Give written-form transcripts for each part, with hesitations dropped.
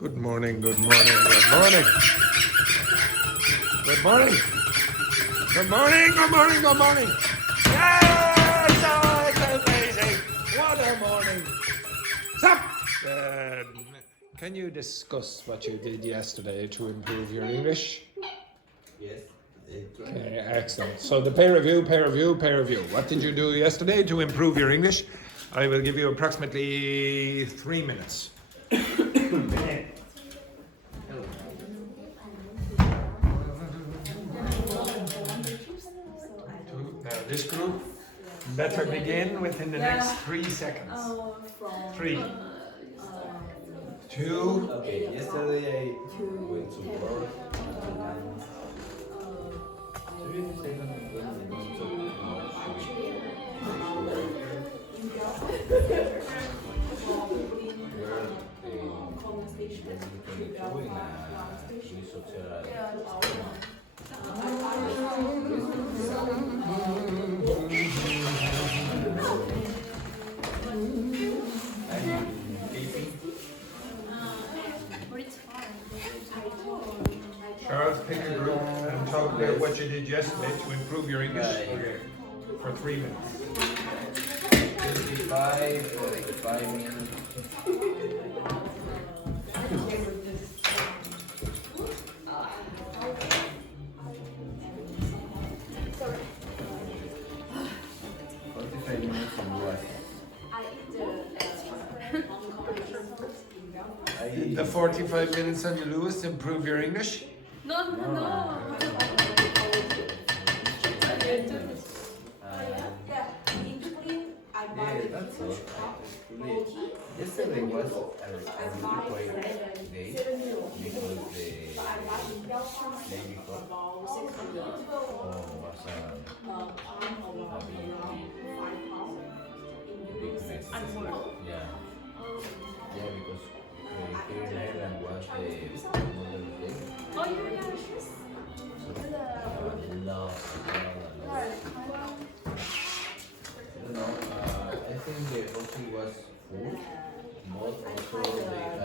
Good morning, good morning, good morning. Good morning. Good morning, good morning, good morning. Yes, oh, it's amazing. What a morning. Stop. Can you discuss what you did yesterday to improve your English? Yes. Okay, excellent. So the pay review. What did you do yesterday to improve your English? I will give you approximately 3 minutes. This group better begin within the next 3 seconds. 3, 2. Okay, yesterday I went to work. Charles, pick a group and talk about what you did yesterday to improve your English for 3 minutes. 45 minutes. The 45 minutes on your Lewis improve your English? No. Yeah, that's all. Yesterday was a really quiet day because the day before was a big mess. Yeah, because here in Ireland was the Mother's Day. Oh, you're Irish? Love. No, I think the OT was food, but also they had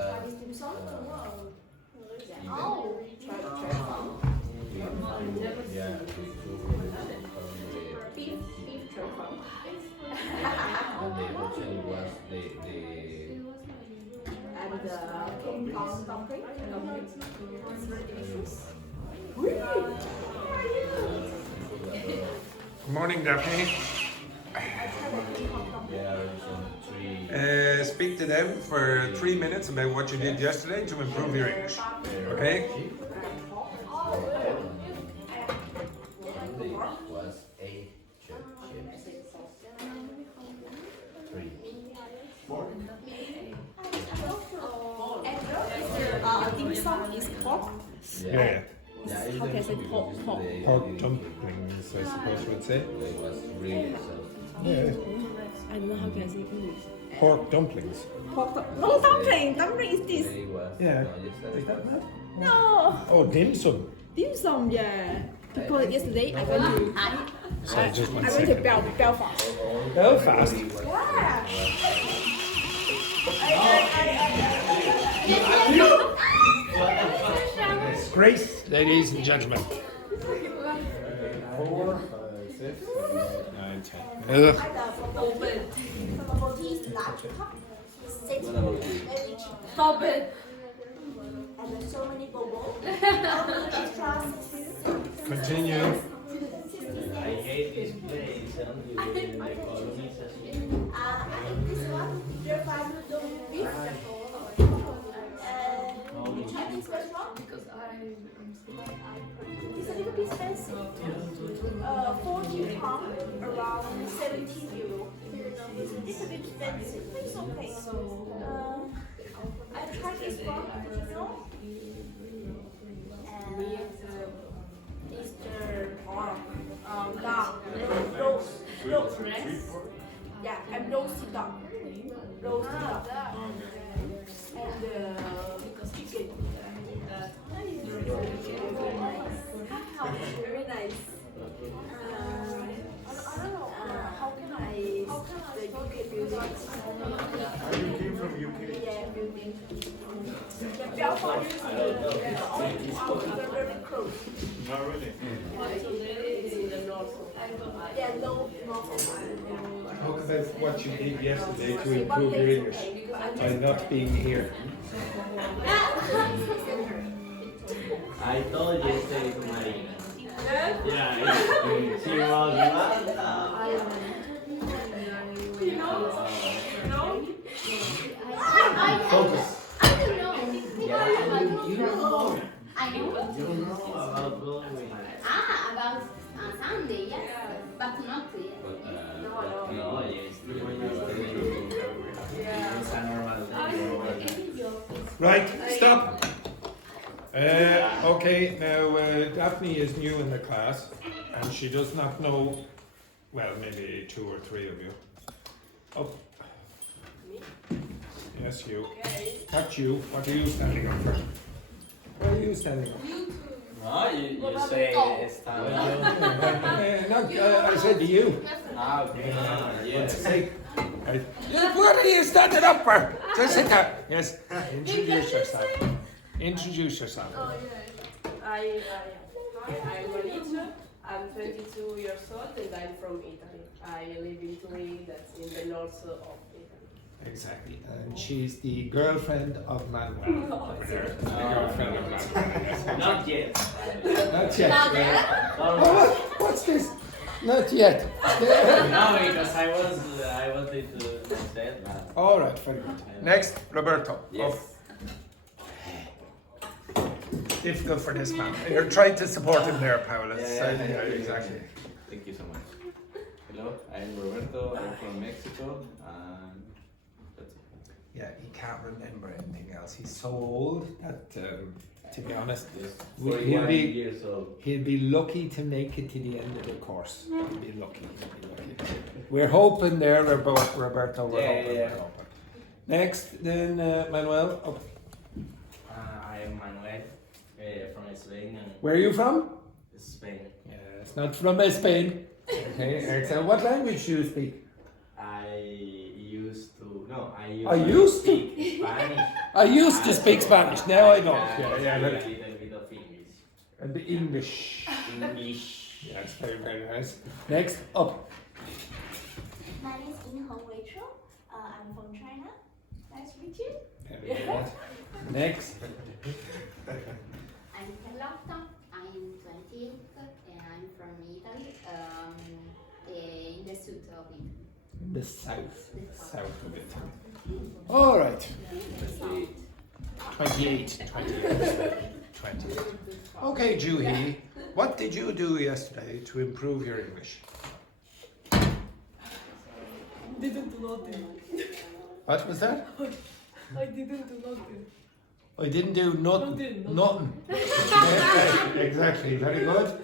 Beef truffle. and the hotel was the And the King Kong dumpling. It's very delicious. Good morning, Daphne. Speak to them for 3 minutes about what you did yesterday to improve your English. Okay? was 8 chips. 3. Dim sum is pork. Yeah. How can I say pork? Pork dumplings, I suppose you would say. It was really Yeah. I don't know how can I say English. Pork dumplings. No, dumpling. Dumpling is this. Yeah. Is that that? No. Oh, dim sum. Dim sum, yeah. Because yesterday I went to Sorry, just one I went to second. Belfast. Belfast. Grace, ladies and gentlemen. 4, 5, 6, 7, 8, 9, 10. Ugh. Stop it. And there's so many bubbles. Continue. I hate this place. I think this one, your family don't beef. Chinese restaurant. Because it's a little bit expensive. 40 pounds, around 17 euro. It's a little bit expensive. It's okay. I tried this one, you know. And it's the duck, roast. Yeah, and roasted duck. Roasted duck. And chicken. Very nice. I don't know. How can I the UK building? You came from UK? Yeah, building. They are funny. They're very close. Not really. Yeah, no. Talk about what you did yesterday to improve your English by not being here. I told you to say to Marina. Yeah, she was Focus. I don't know. you know. I know. You know about Dogme. About Sunday, yes, but not yet. No, yes. It's a normal day. Right, stop. Okay, now Daphne is new in the class and she does not know, well, maybe 2 or 3 of you. Oh. Yes, you. Not you. What are you standing up for? What are you standing up for? No, you say it's time. I said to you. Okay. Yes. Say, what are you standing up for? Just sit down. Yes, introduce yourself. Introduce yourself. Oh, yeah. Hi, I'm Alicia. I'm 22 years old and I'm from Italy. I live in Turin, that's in the north of Italy. Exactly. And she's the girlfriend of Manuel over there. The girlfriend of Manuel. Yes. Not yet. Not yet. Not yet? Oh, what's this? Not yet. No, because I wanted to say that. All right, very good. Next, Roberto. Yes. Difficult for this man. You're trying to support him there, Paula. Yeah, Exactly. Thank you so much. Hello, I'm Roberto. I'm from Mexico. And that's it. Yeah, he can't remember anything else. He's so old that, to be honest, Yes. he'll 41 be, years old. he'll be lucky to make it to the end of the course. He'll be lucky. We're hoping there, Roberto. We're Yeah, hoping. yeah. We're hoping. Next, then Manuel. Oh, I am Manuel from Spain. where are you from? Spain. Yeah, it's not from Spain. Okay, excellent. What language do you speak? I used I used to? speak Spanish. I used to speak Spanish. Now I don't. A Yeah, little bit of English. and the English. English. Yeah, it's very, very nice. Next up. My name is Yinheng Rachel. I'm from China. Nice to meet you. Very good. Next. I'm Carlotta. I'm 20 and I'm from Italy, in the south of Italy. The south of it. All right. 28. Okay, Juhi, what did you do yesterday to improve your English? Didn't do nothing. What was that? I didn't do nothing. I didn't do nothing. Nothing. Okay, exactly, very good.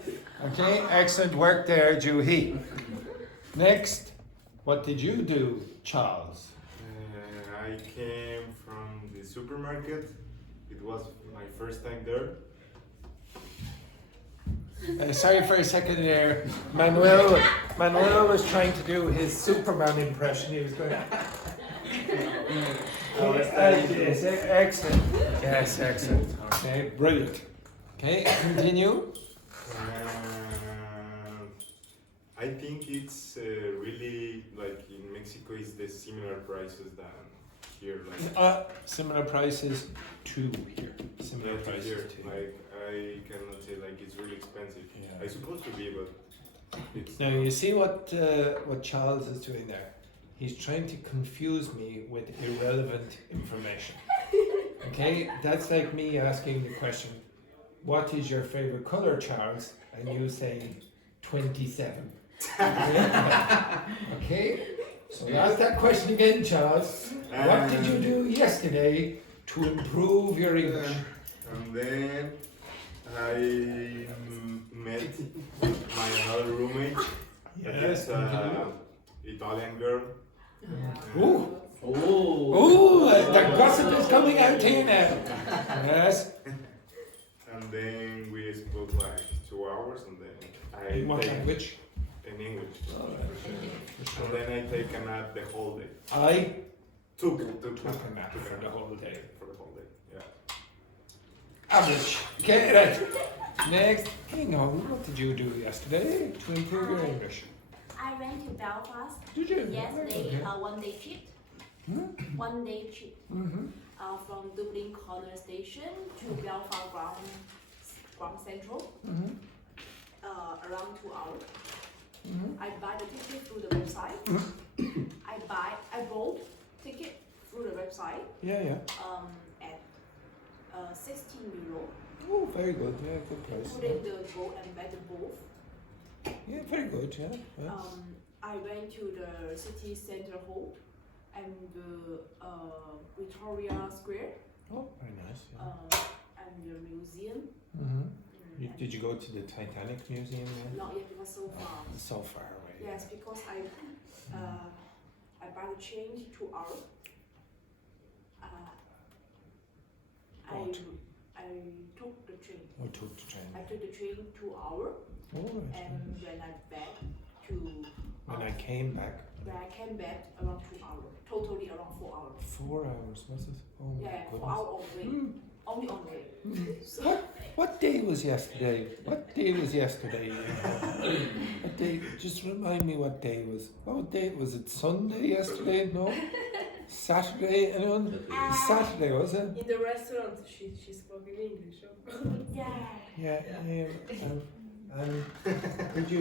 Okay, excellent work there, Juhi. Next, what did you do, Charles? I came from the supermarket. It was my first time there. Sorry for a second there. Manuel was trying to do his Superman impression. He was going. Yes, excellent. Yes, excellent. Okay, brilliant. Okay, continue. I think it's really like in Mexico is the similar prices than here. Like Similar prices to here. Similar yeah, to prices here. to here. Like I cannot say like it's really expensive. Yeah. I supposed to be, but it's Now you see what Charles is doing there. He's trying to confuse me with irrelevant information. Okay, that's like me asking the question, "What is your favorite color, Charles?" and you saying 27. Okay, so ask that question again, Charles. What did you do yesterday to improve your English? And then I met my another roommate. Yes, It's Italian girl. Ooh, Oh. ooh, the gossip is coming out here now. Yes. And then we spoke like 2 hours, and then I In what take- language? in English. And then I take a nap the whole day. I Took took a nap for the whole day. for the whole day. Yeah. Average. Okay, right. Next. Hang on. What did you do yesterday to improve your English? I went to Belfast Did you? yesterday, Okay. one-day trip. One-day trip. From Dublin Corner Station to Belfast Ground Central. Around 2 hours. I buy the ticket through the website. I bought ticket through the website. Yeah. At 16 euro. Oh, very good. Yeah, good price. Including the go and back both. Yeah, very good. Yeah. I went to the city center hall and the Victoria Square Oh, very nice. Yeah. and the museum. Did you go to the Titanic Museum? Yeah? Not yet because so far. So far away. Yes, because I buy the train 2 hours. What? I took the train. Oh, took the train. I took the train 2 hours, Oh, right. and when I back to When I came back, when I came back around 2 hours, totally around 4 hours. 4 hours, was it? Oh, my Yeah, 4 goodness. hours on way, only on way. So, What day was yesterday? What day was yesterday? What day? Just remind me what day was. What day was it? Sunday yesterday? No. Saturday? Anyone? Saturday was it? In the restaurant, she spoke in English. yeah. Yeah. Did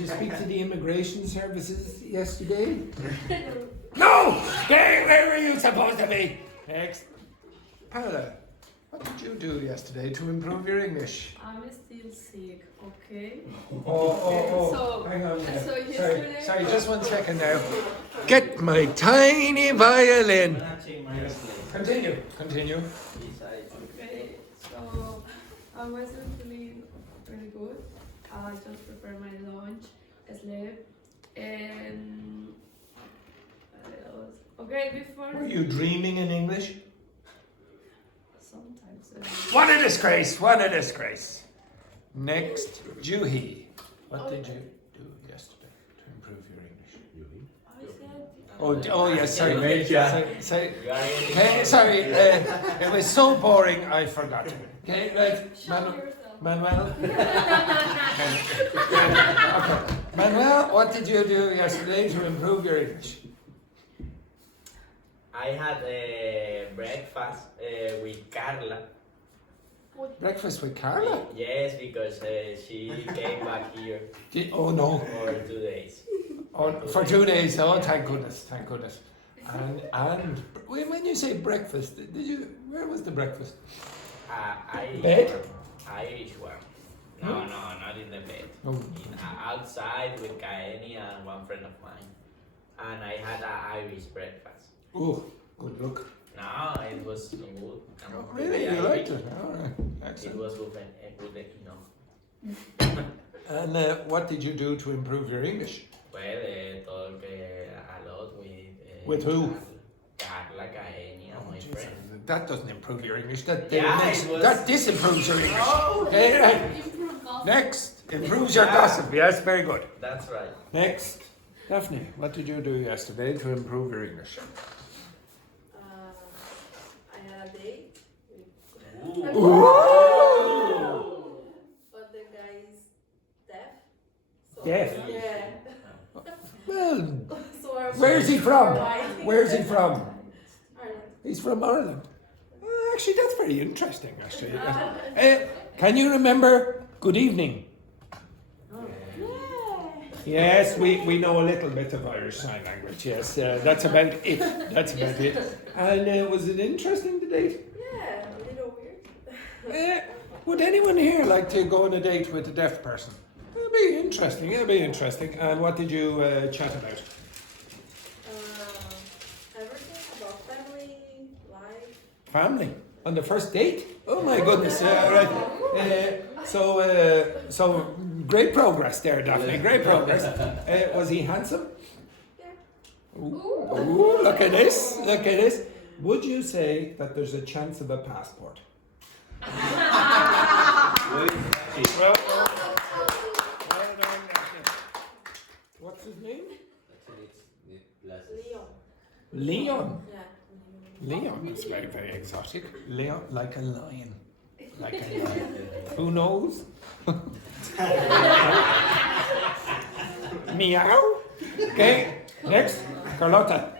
you speak to the immigration services yesterday? No. Where were you supposed to be? Next. Paula, what did you do yesterday to improve your English? I'm still sick, okay? Oh. So- Hang on a minute. so yesterday- Sorry, just 1 second now. Get my tiny violin. Continue. Okay, so I wasn't feeling really good. I just prepared my lunch, slept, and what else? Okay, before Were you dreaming in English? sometimes. What a disgrace. Next, Juhi. What did you do yesterday to improve your English? I said Oh yes, sorry. Sorry, it was so boring I forgot. Okay, right. show yourself. Manuel? Okay. Manuel, what did you do yesterday to improve your English? I had breakfast with Carla. Breakfast with Carla? Yes, because she came back here Oh no. for 2 days. Oh, for 2 days. Oh, thank goodness. And when you say breakfast, where was the breakfast? Irish Bed? one. Irish one. No, not in the bed. Oh. Outside with Kaeni and one friend of mine. And I had an Irish breakfast. Oh, good look. No, it was good. Oh, really? You liked it? All right. It Excellent. was good, And what did you do to improve your English? Well, talk a lot with... With who? Carla, Kaeni, and my Jesus, friend. that doesn't improve your English. That Yeah, it was- that disimproves your English. No! Okay, right. Improve gossip. Next, improves your gossip. Yes, very good. That's right. Next, Daphne, what did you do yesterday to improve your English? I had a date but the guy is deaf. So, Deaf? Yeah. Well, So I was where's he from? writing. Where's he from? Ireland. He's from Ireland. Actually, that's very interesting. Actually, can you remember "Good evening"? Yes, we know a little bit of Irish Sign Language. Yes, that's about it. And was it interesting the date? Yeah, a little weird. Would anyone here like to go on a date with a deaf person? It'd be interesting. And what did you chat about? Everything about family, life. Family on the first date? Oh my goodness! Right. So great progress there, Daphne. Great progress. Was he handsome? Yeah. Ooh, look at this! Would you say that there's a chance of a passport? Well done, Daphne. What's his name? Leon. Leon. Yeah. Leon is very, very exotic. Leon, like a lion. Like a lion. Who knows? Meow. Okay, next, Carlotta.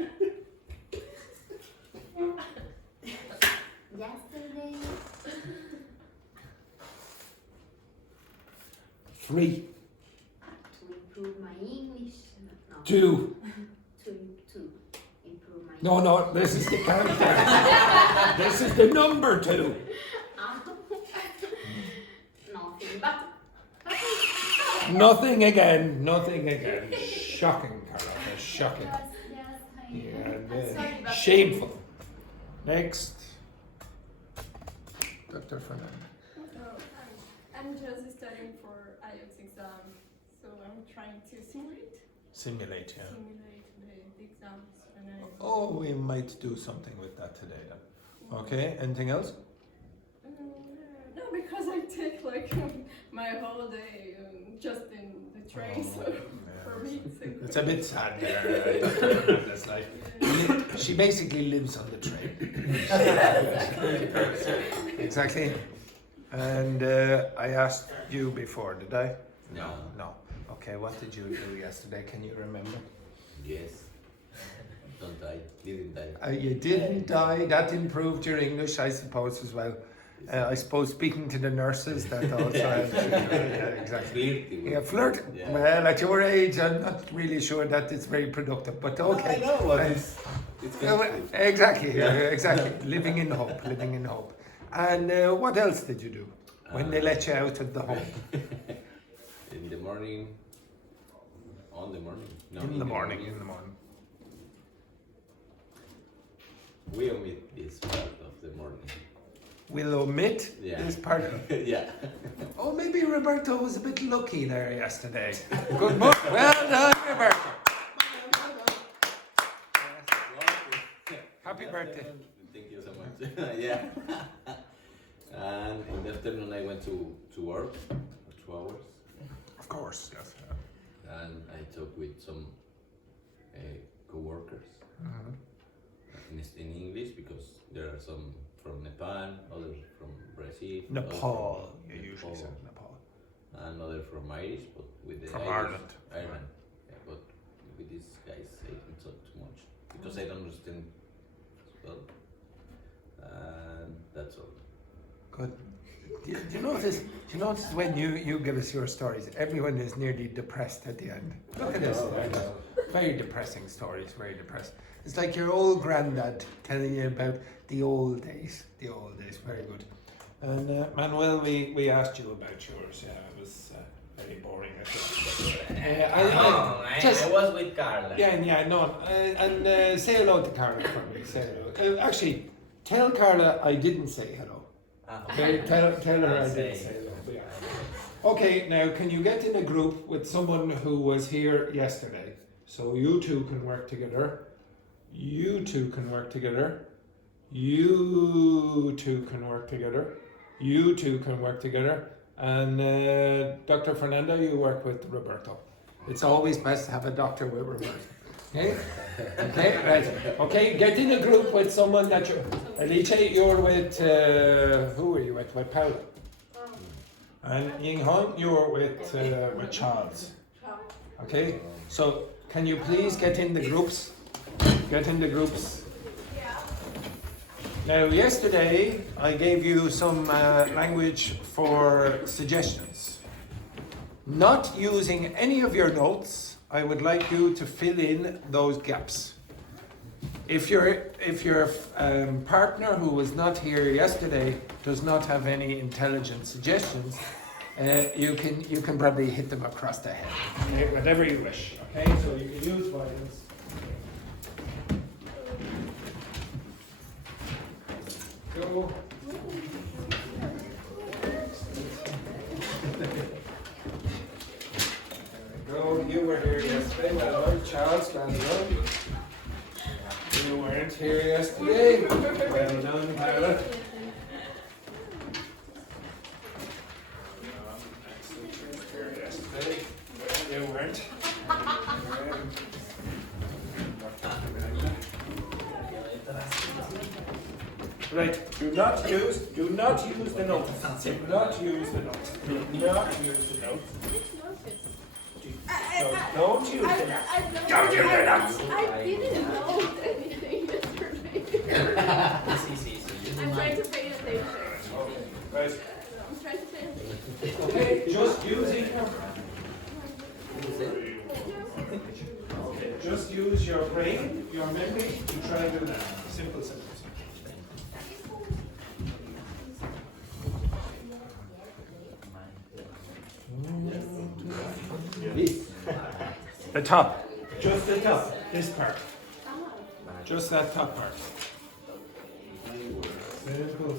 Yesterday, 3, to improve my English. No. 2. To improve my No, this is the character. This is the number 2. Nothing, but Nothing again. Shocking, Carlotta, shocking. yes, Yeah, sorry, but shameful. Next, Dr. Fernando. I'm just studying for IELTS exam, so I'm trying to Simulate, yeah. simulate the exams. And Oh, we might do something with that today then. Okay, anything else? No, because I take like my whole day just in the train, so for me It's a bit sad there. Dr. Fernanda's like, she basically lives on the train. Exactly. And I asked you before, did I? No. No. Okay, what did you do yesterday? Can you remember? Yes. Don't die. Didn't die. You didn't die. That improved your English, I suppose, as well. I suppose speaking to the nurses, that also helps. Yeah, exactly. Flirty. Yeah, flirt. Yeah. Well, at your age, I'm not really sure that it's very productive, but okay. I know what it's Yeah, well, good. exactly, Yeah. exactly. Living in hope, living in hope. And what else did you do when they let you out of the home? In the morning. On the morning. No, In the morning. We omit this part of the morning. We'll omit Yeah. this part of it. Yeah. Oh, maybe Roberto was a bit lucky there yesterday. Good morning. Well done, Roberto. Happy birthday. Thank you so much. Yeah. And in the afternoon I went to work for 2 hours. Of course, yes. And I talked with some co-workers in English because there are some from Nepal, others from Brazil. Nepal, others you from usually say Nepal. And others from Irish, but with the From Irish, Ireland. Ireland. Yeah, but with these guys I don't talk too much because I don't understand as well. And that's all. Good. Do you notice when you give us your stories, everyone is nearly depressed at the end. Look at this. Very depressing stories, very depressed. It's like your old granddad telling you about the old days. The old days, very good. And Manuel, we asked you about yours. Yeah, it was very boring, I think. I was with Carla. Yeah, no. And say hello to Carla for me. Say hello. Actually, tell Carla I didn't say hello. Okay, tell her I didn't say hello. Yeah. Okay, now can you get in a group with someone who was here yesterday? So you two can work together. You two can work together. You two can work together. You two can work together. And Dr. Fernando, you work with Roberto. It's always best to have a doctor with Roberto. Okay? Okay, right. Okay, get in a group with someone that you're... Alice, you're with... who are you with? With Paula. And Ying Hong, you're with Charles. Okay? So, can you please get in the groups? Get in the groups. Now, yesterday, I gave you some language for suggestions. Not using any of your notes, I would like you to fill in those gaps. If your partner who was not here yesterday does not have any intelligent suggestions, you can probably hit them across the head. Okay, whatever you wish. Okay, so you can use violence. Go. Go. You were here yesterday. Well done, Charles. Well done. You weren't here yesterday. Well done, Paula. Here yesterday. You weren't. Right. Do not use the notes. Do not use the notes. Do not use the notes. Don't use the notes. Don't use the notes. I didn't know anything yesterday. Easy. I'm trying to pay attention. Right. I'm trying to pay attention. Okay. Just using. Just use your brain, your memory to try and do that. Simple. The top. Just the top. This part. Just that top part. Simple.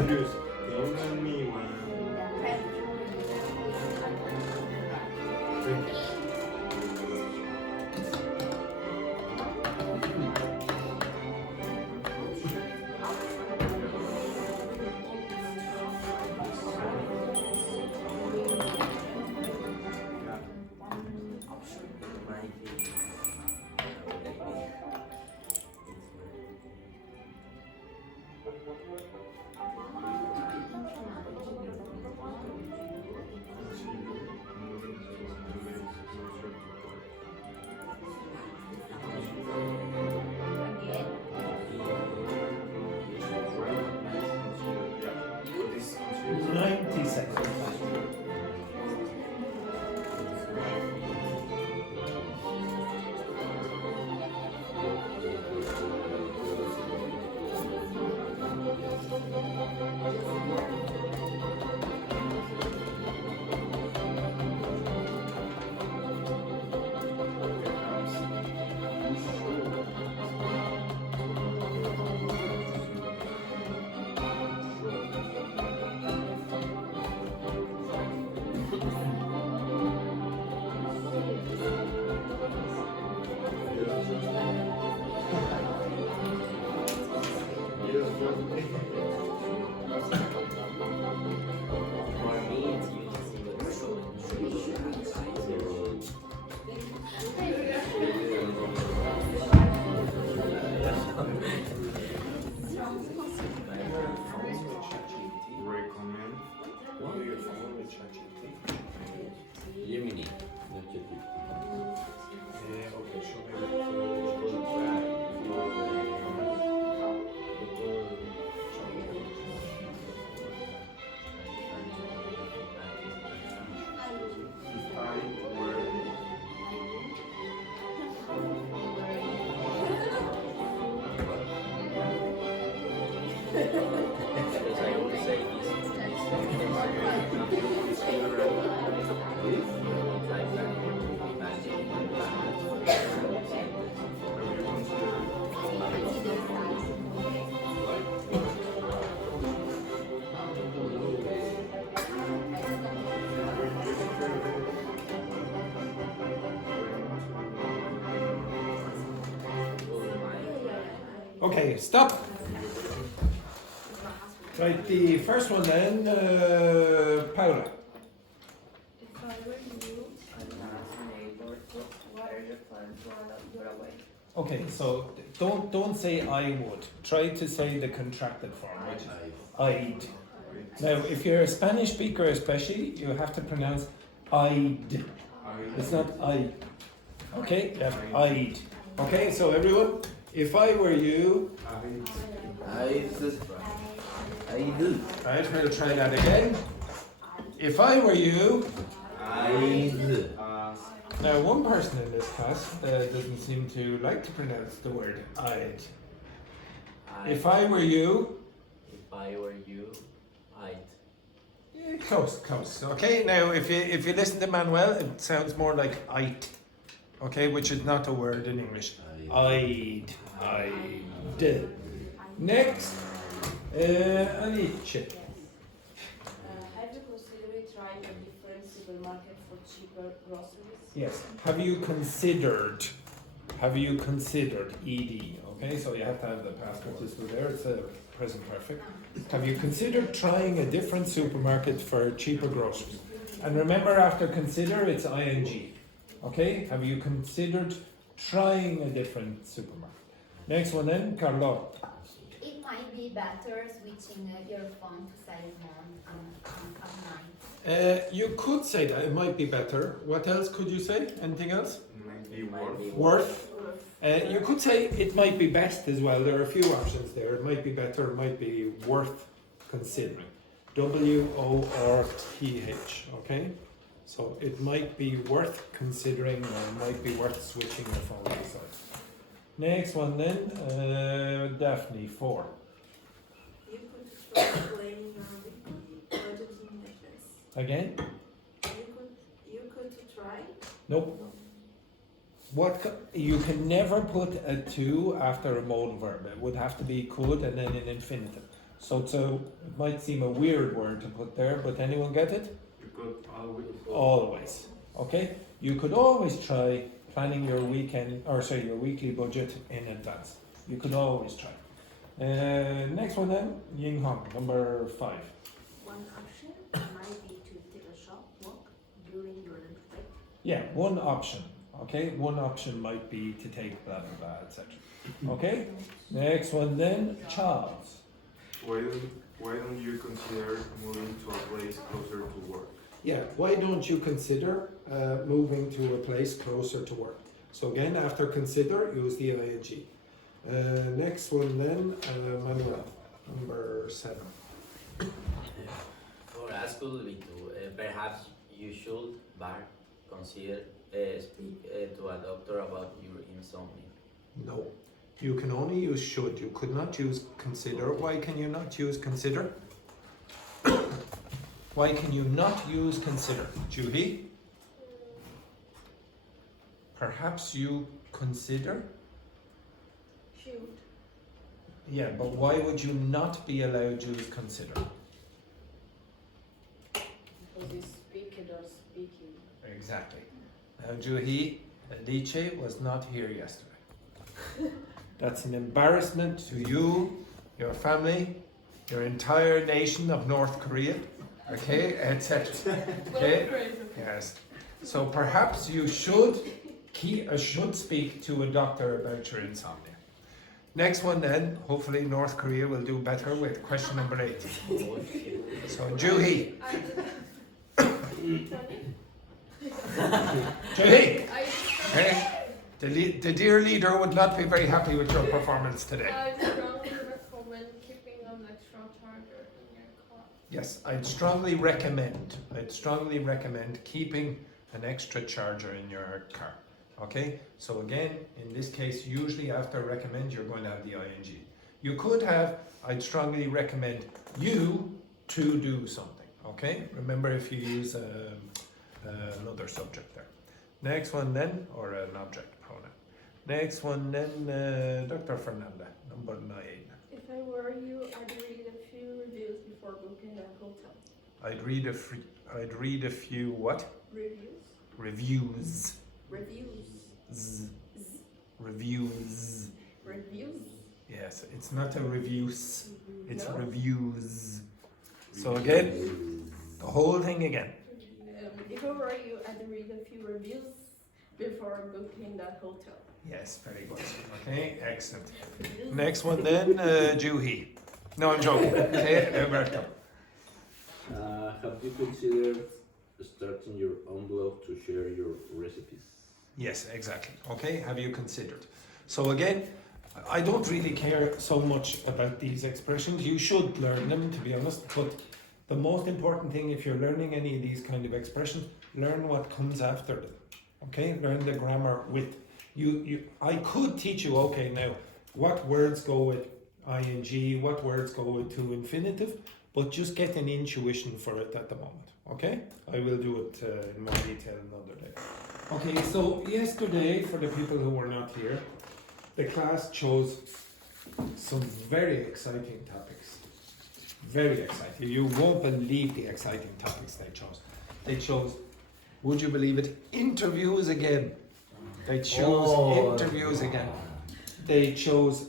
Andrews, can you lend me one? Thank you. Because I would say this Okay, stop. Right, the first one then, Paula. If I were you, I'd ask a neighbor, what are your plans while you're away? Okay, so don't say I would. Try to say the contracted form, which is I'd. Now, if you're a Spanish speaker especially, you have to pronounce I'd. It's not I. Okay, yeah, I'd. Okay, so everyone, if I were you, I do. right, we'll try that again. If I were you, now one person in this class doesn't seem to like to pronounce the word I'd. If I were you, I'd. yeah, close. Okay, now if you listen to Manuel, it sounds more like I'd. Okay, which is not a word in English. I'd. Next, Alice. Have you considered trying a different supermarket for cheaper groceries? Yes. Have you considered ED? Okay, so you have to have the past participle there. It's a present perfect. Have you considered trying a different supermarket for cheaper groceries? And remember, after consider, it's ing. Okay. Have you considered trying a different supermarket? Next one then, Carlo. It might be better switching your phone to silent mode at night. You could say that it might be better. What else could you say? Anything else? Might be worth. Worth. You could say it might be best as well. There are a few options there. It might be better. It might be worth considering. WORTH. Okay. So it might be worth considering, or it might be worth switching your phone to silent. Next one then, Daphne 4. You could try playing your budgeting measures. Again? You could try. Nope. You can never put a to after a modal verb. It would have to be could and then an infinitive. So it might seem a weird word to put there, but anyone get it? You could always. Always. Okay? You could always try planning your your weekly budget in advance. You could always try. Next one then, Ying Hong, number 5. One option might be to take a short walk during your lunch break. Yeah, one option. Okay, one option might be to take blah blah blah, etc. Okay, next one then, Charles. Why don't you consider moving to a place closer to work? Yeah, why don't you consider moving to a place closer to work? So again, after consider, use the ing. Next one then, Manuel, number 7. For us could be to perhaps you should consider speak to a doctor about your insomnia. No, you can only use should. You could not use consider. Why can you not use consider? Why can you not use consider? Judy? Perhaps you consider? Should. Yeah, but why would you not be allowed to use consider? Because you speak it or speaking. Exactly. Now, Juhi, Alice was not here yesterday. That's an embarrassment to you, your family, your entire nation of North Korea, okay, etc. Okay? Yes. So perhaps you should speak to a doctor about your insomnia. Next one then, hopefully North Korea will do better with question number 8. So Juhi. Juhi. Okay. The dear leader would not be very happy with your performance today. I strongly recommend keeping an extra charger in your car. Yes, I'd strongly recommend keeping an extra charger in your car. Okay, so again, in this case, usually after recommend, you're going to have the ing. You could have, I'd strongly recommend you to do something, okay? Remember if you use another subject there. Next one then, or an object pronoun. Next one then, Dr. Fernanda, number 9. If I were you, I'd read a few reviews before booking a hotel. I'd read a few what? Reviews. Reviews. Reviews. Reviews. Reviews. Yes, it's not a reviews, it's No. reviews. So again, the whole thing again. If I were you, I'd read a few reviews before booking that hotel. Yes, very good. Okay, excellent. Next one then, Juhi. No, I'm joking. Okay, Alberto. Have you considered starting your own blog to share your recipes? Yes, exactly. Okay, have you considered? So again, I don't really care so much about these expressions. You should learn them, to be honest, but the most important thing if you're learning any of these kind of expressions, learn what comes after them. Okay, learn the grammar with you. I could teach you, okay, now what words go with ing, what words go with to infinitive, but just get an intuition for it at the moment. Okay, I will do it in more detail another day. Okay, so yesterday, for the people who were not here, the class chose some very exciting topics. Very exciting. You won't believe the exciting topics they chose. They chose, would you believe it, interviews again. They chose interviews again. They chose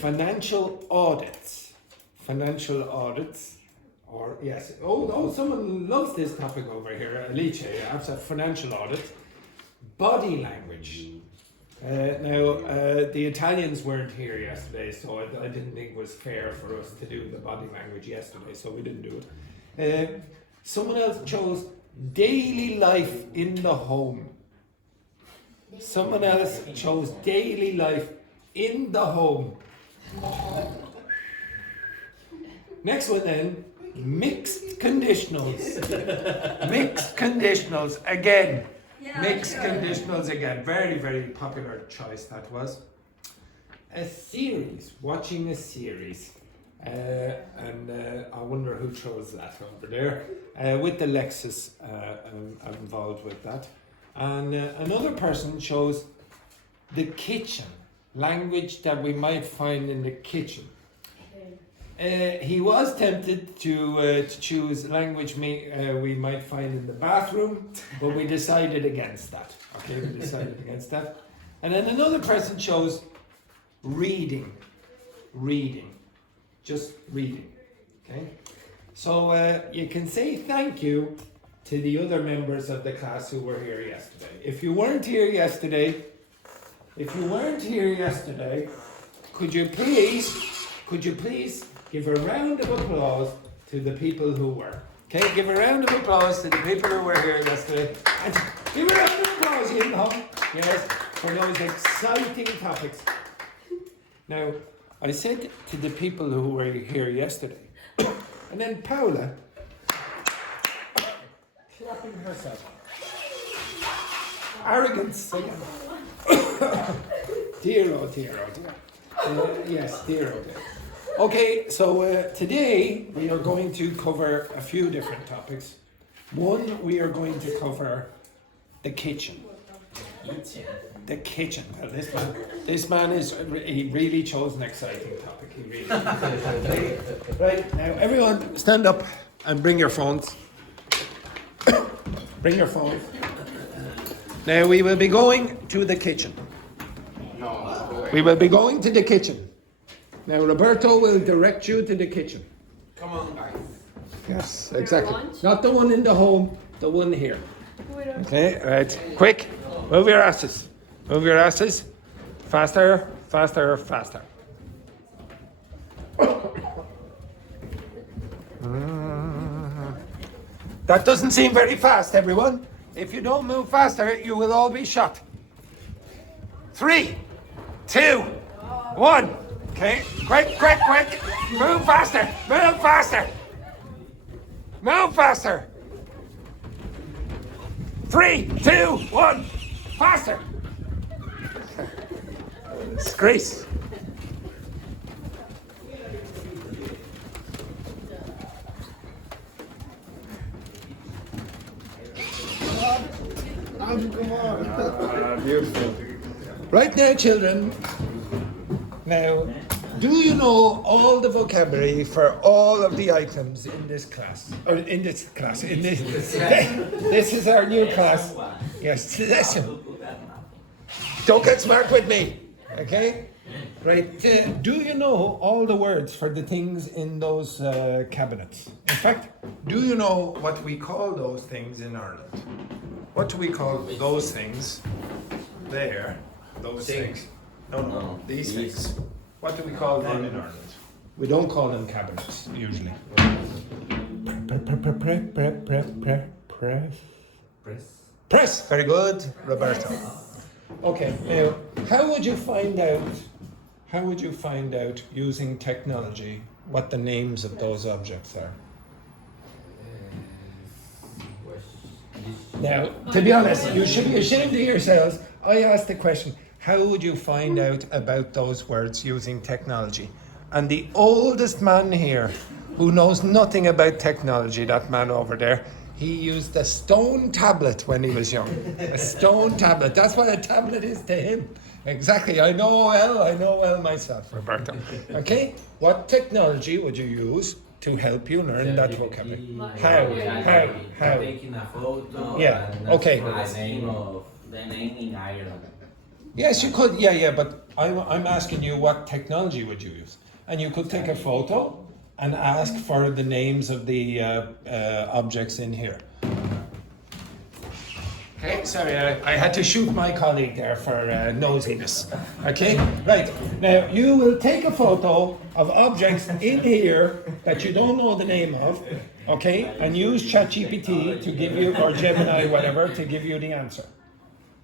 financial audits. Financial audits. Or, yes, someone loves this topic over here, Alice, absolute financial audit. Body language. The Italians weren't here yesterday, so I didn't think it was fair for us to do the body language yesterday, so we didn't do it. Someone else chose daily life in the home. Someone else chose daily life in the home. Next one then, mixed conditionals. Mixed conditionals again. Mixed conditionals again. Very, very popular choice that was. A series, watching a series. And I wonder who chose that over there. With the Lexus involved with that. And another person chose the kitchen. Language that we might find in the kitchen. He was tempted to choose language we might find in the bathroom, but we decided against that. Okay, we decided against that. And then another person chose reading. Reading. Just reading. Okay? So you can say thank you to the other members of the class who were here yesterday. If you weren't here yesterday, could you please give a round of applause to the people who were. Okay, give a round of applause to the people who were here yesterday. And give a round of applause, you know, yes, for those exciting topics. Now, I said to the people who were here yesterday, and then Paula, clapping herself. Arrogance again. Dear, oh dear, oh dear. Yes, dear, oh dear. Okay, so today we are going to cover a few different topics. One, we are going to cover the kitchen. The kitchen. Well, this man he really chose an exciting topic. He really did. Right, now everyone stand up and bring your phones. Bring your phones. Now we will be going to the kitchen. We will be going to the kitchen. Now Roberto will direct you to the kitchen. Come on, guys. Yes, exactly. Not the one in the home, the one here. Okay, right. Quick, move your asses. Move your asses. Faster, faster, faster. That doesn't seem very fast, everyone. If you don't move faster, you will all be shot. 3, 2, 1. Okay, quick, quick, quick. Move faster, move faster. Move faster. 3, 2, 1. Faster. Disgrace. on, come on. Beautiful. Right now, children. Now, do you know all the vocabulary for all of the items in this class? Or in this class, in this this is our new class. Yes, listen. Don't get smart with me, okay? Right, do you know all the words for the things in those cabinets? In fact, do you know what we call those things in Ireland? What do we call those things there? Those things? No, these things. What do we call them in Ireland? We don't call them cabinets, usually. Press, very good, Roberto. Okay, now, how would you find out using technology what the names of those objects are? Now, to be honest, you should be ashamed of yourselves. I asked the question, how would you find out about those words using technology? And the oldest man here, who knows nothing about technology, that man over there, he used a stone tablet when he was young. A stone tablet. That's what a tablet is to him. Exactly. I know well myself, Roberto. Okay? What technology would you use to help you learn that vocabulary? How? Taking a photo. Yeah, and okay. The name in Ireland. Yes, you could. Yeah, but I'm asking you what technology would you use? And you could take a photo and ask for the names of the objects in here. Okay, sorry, I had to shoot my colleague there for nosiness. Okay, right. Now, you will take a photo of objects in here that you don't know the name of, okay, and use ChatGPT to give you, or Gemini, whatever, to give you the answer.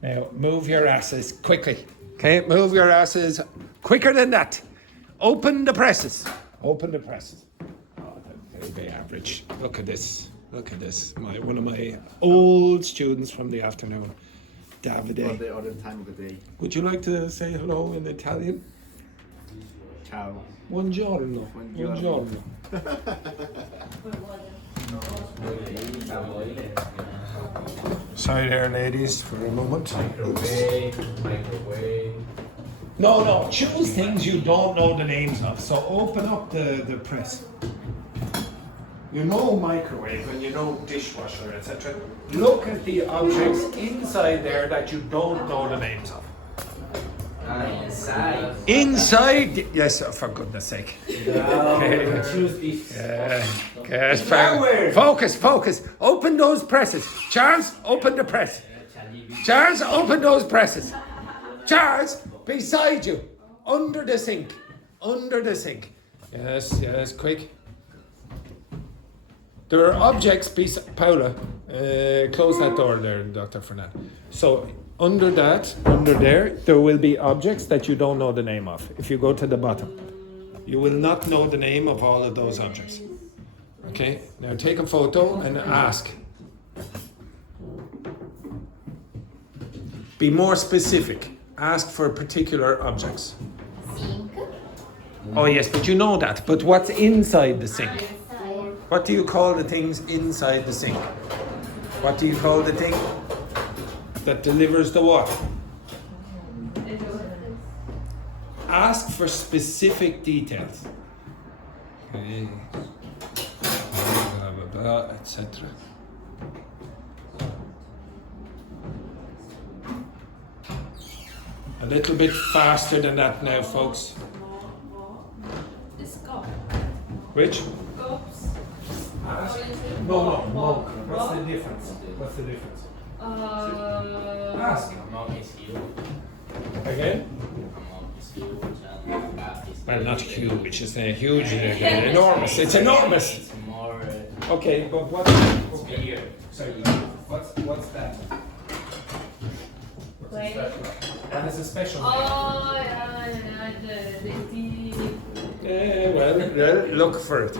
Now, move your asses quickly. Okay, move your asses quicker than that. Open the presses. Open the presses. Oh, they're very average. Look at this. Look at this. One of my old students from the afternoon, Davide. Or the other time of the day. Would you like to say hello in Italian? Ciao. Buongiorno. Buongiorno. Sorry there, ladies, for a moment. Microwave. No, choose things you don't know the names of. So open up the press. You know microwave and you know dishwasher, etc. Look at the objects inside there that you don't know the names of. Inside. Inside, yes, for goodness sake. Okay. Choose this. Yes, focus. Open those presses. Charles, open the press. Charles, open those presses. Charles, beside you, under the sink. Yes, quick. There are objects, Paula, close that door there, Dr. Fernand. So under there will be objects that you don't know the name of. If you go to the bottom, you will not know the name of all of those objects. Okay, now take a photo and ask. Be more specific. Ask for particular objects. Sink. Oh yes, but you know that. But what's inside the sink? Inside. What do you call the things inside the sink? What do you call the thing that delivers the water? Ask for specific details. Okay. Blah, blah, blah, etc. A little bit faster than that now, folks. This cup. Which? Cups. No. What's the difference? Ask. Among is huge. Again? Among is huge and that is Well, not huge. It's a huge, enormous. It's enormous. It's more. Okay, but what's Bigger. Sorry, what's that? What's special? That is a special. Oh, yeah, the tea. Well, look for it.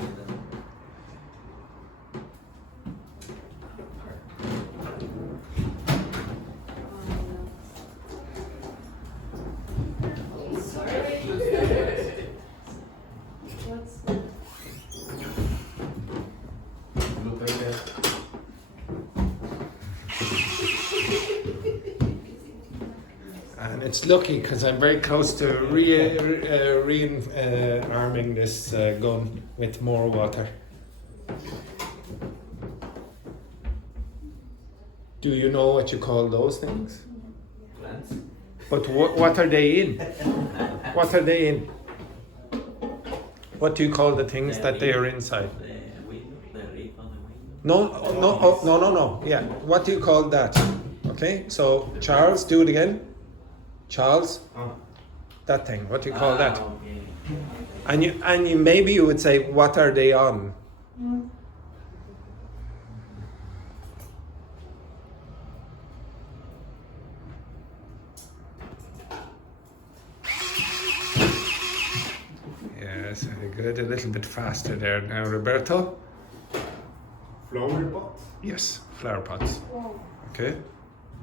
It's lucky because I'm very close to rearming this gun with more water. Do you know what you call those things? Plants. But what are they in? What are they in? What do you call the things that they are inside? The window, the rib on the window. No. Yeah. What do you call that? Okay. So Charles, do it again. Charles. That thing. What do you call that? Okay. And you maybe you would say, what are they on? Yes, very good. A little bit faster there now, Roberto. Flower pot? Yes, flower pots. Okay.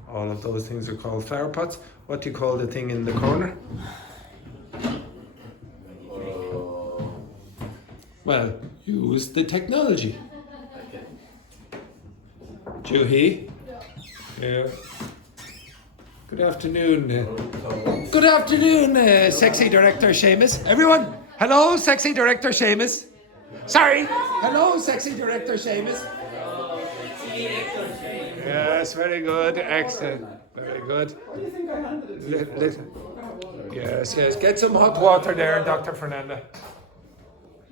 All of those things are called flower pots. What do you call the thing in the corner? Well, use the technology. Okay. Juhi? Yeah. Good afternoon. Good afternoon, sexy director Seamus. Everyone, hello, sexy director Seamus. Sorry. Hello, sexy director Seamus. Yes, very good. Excellent. Very good. What do you think I handed it? Yes. Get some hot water there, Dr. Fernanda.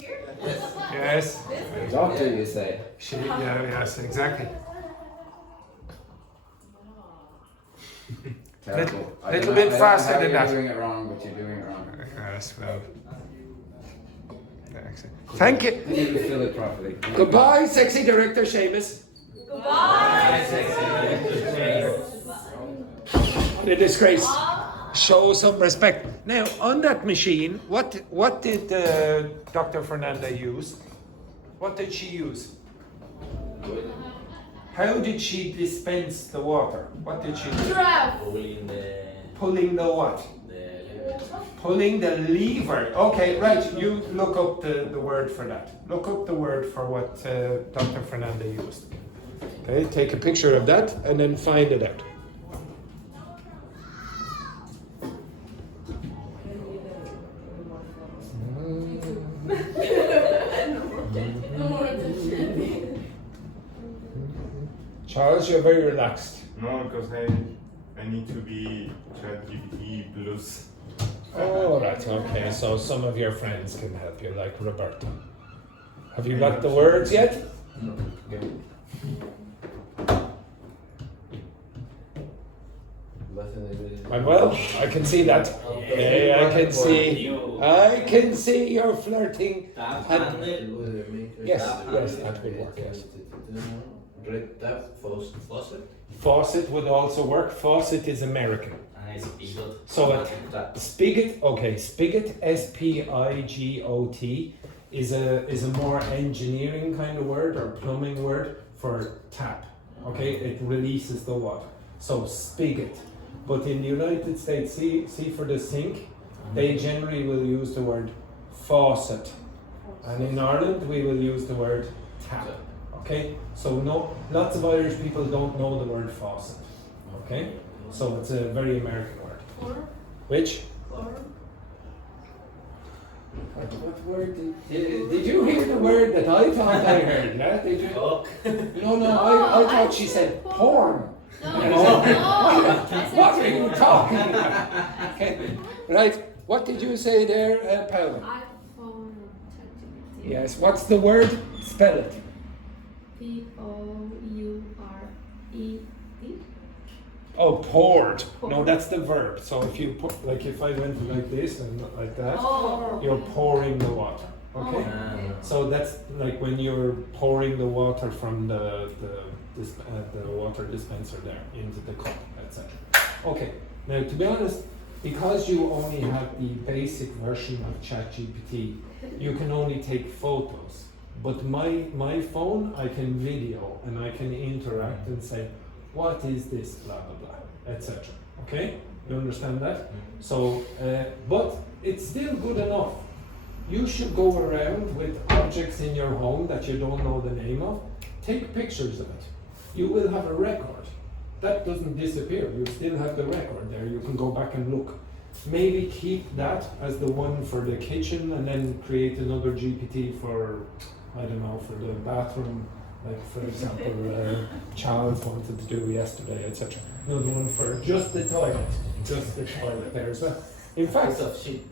Yes. Doctor, you say? Yes, exactly. Terrible. Little bit faster than that. You're doing it wrong, but you're doing it wrong. Yes, well. Excellent. Thank you. You need to fill it properly. Goodbye, sexy director Seamus. Goodbye. The disgrace. Show some respect. Now, on that machine, what did Dr. Fernanda use? What did she use? How did she dispense the water? What did she do? Pulling the what? Pulling the lever. Okay, right. You look up the word for that. Look up the word for what Dr. Fernanda used. Okay, take a picture of that and then find it out. Charles, you're very relaxed. No, because I need to be ChatGPT plus. Oh, right, okay. So some of your friends can help you, like Roberto. Have you got the words yet? No. Well, I can see that. Okay, I can see you're flirting. Yes, that would work, yes. Red tap, faucet. Faucet would also work. Faucet is American. Spigot. So spigot, okay, spigot, S-P-I-G-O-T, is a more engineering kind of word or plumbing word for tap. Okay, it releases the water. So spigot. But in the United States, see for the sink, they generally will use the word faucet. And in Ireland, we will use the word tap. Okay, so lots of Irish people don't know the word faucet. Okay, so it's a very American word. Which? What word did you hear the word that I thought I heard? Yeah? Did you? No, I thought she said porn. What are you talking about? Okay, right. What did you say there, Paula? iPhone ChatGPT. Yes. What's the word? Spell it. P-O-U-R-E-D. Oh, poured. No, that's the verb. So if you put, like, if I went like this and like that, you're pouring the water. Okay. So that's like when you're pouring the water from the water dispenser there into the cup, etc. Okay. Now, to be honest, because you only have the basic version of ChatGPT, you can only take photos. But my phone, I can video and I can interact and say, what is this, blah, blah, blah, etc. Okay? You understand that? So, but it's still good enough. You should go around with objects in your home that you don't know the name of. Take pictures of it. You will have a record. that doesn't disappear. You still have the record there. You can go back and look. Maybe keep that as the one for the kitchen and then create another GPT for, I don't know, for the bathroom. Like, for example, Charles wanted to do yesterday, etc. Another one for just the toilet. Just the toilet there as well. In fact, of shit.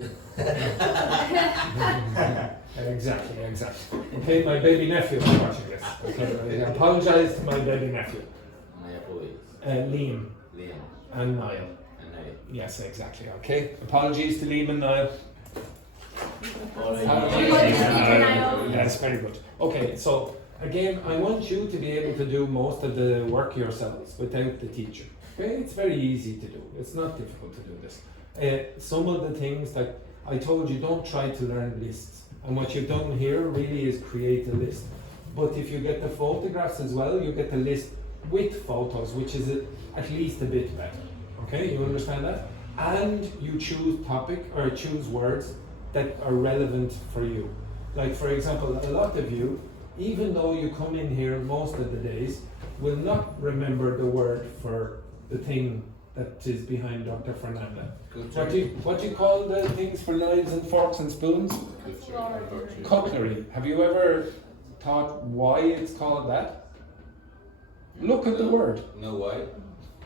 exactly. Okay, my baby nephew is watching this. Okay, I apologise to my baby nephew. My boys. Liam Liam. and Niall. And I. Yes, exactly. Okay, apologies to Liam and Niall. Yes, very good. Okay, so again, I want you to be able to do most of the work yourselves without the teacher. Okay, it's very easy to do. It's not difficult to do this. Some of the things that I told you, don't try to learn lists. And what you've done here really is create a list. But if you get the photographs as well, you get the list with photos, which is at least a bit better. Okay, you understand that? And you choose topic or choose words that are relevant for you. Like, for example, a lot of you, even though you come in here most of the days, will not remember the word for the thing that is behind Dr. Fernanda. What do you call the things for knives and forks and spoons? Cutlery. Have you ever thought why it's called that? Look at the word. No why?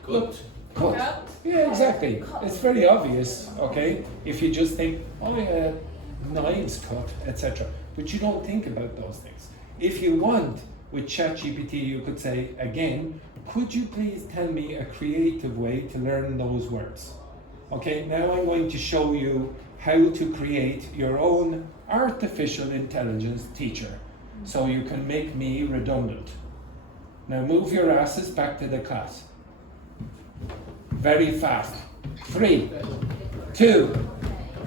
Look. Cut. Yeah, exactly. It's very obvious, okay? If you just think, oh yeah, knives cut, etc. But you don't think about those things. If you want, with ChatGPT, you could say, again, could you please tell me a creative way to learn those words? Okay, now I'm going to show you how to create your own artificial intelligence teacher so you can make me redundant. Now move your asses back to the class. Very fast. 3, 2,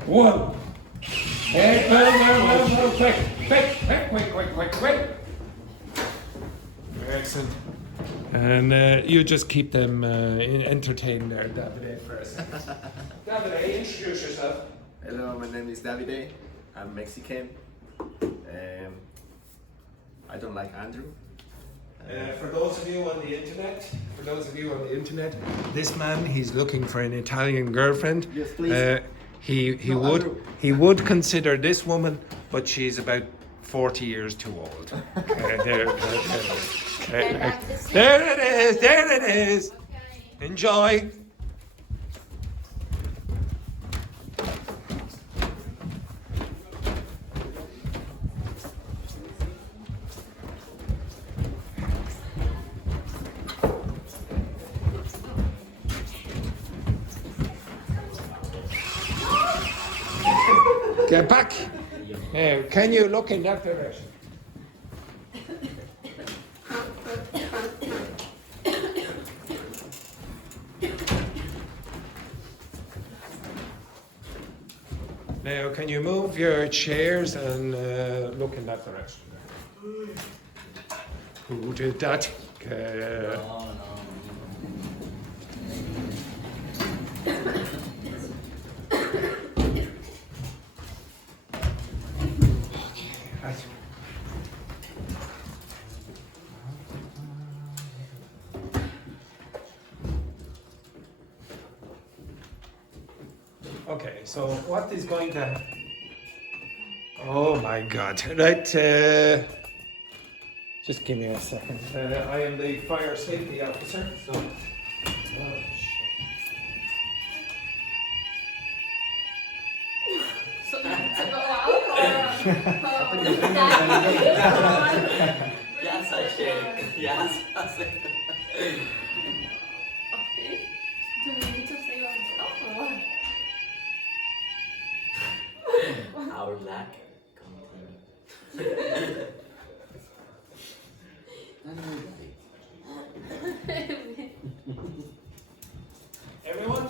1. Hey, no, quick. Excellent. And you just keep them entertained there, Daphne, for a second. Daphne, introduce yourself. Hello, my name is Daphne. I'm Mexican. I don't like Andrew. For those of you on the internet, this man, he's looking for an Italian girlfriend. Yes, please. He would consider this woman, but she's about 40 years too old. There it is. Enjoy. Get back. Can you look in that direction? Now, can you move your chairs and look in that direction? Who did that? Okay, so what is going to... Oh my God, right, just give me a second. I am the fire safety officer, so... Oh, So to go out or Yes, I check. Yes, I check. okay. Do we need to stay on top or what? Our lack continues. Everyone,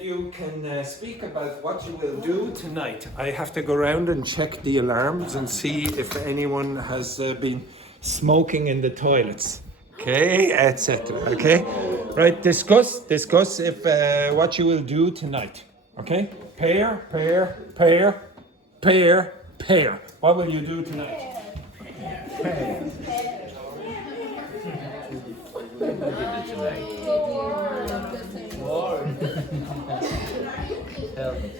you can speak about what you will do tonight. I have to go around and check the alarms and see if anyone has been smoking in the toilets. Okay, etc. Okay, right. Discuss if what you will do tonight. Okay, pair. What will you do tonight? Pair. Maybe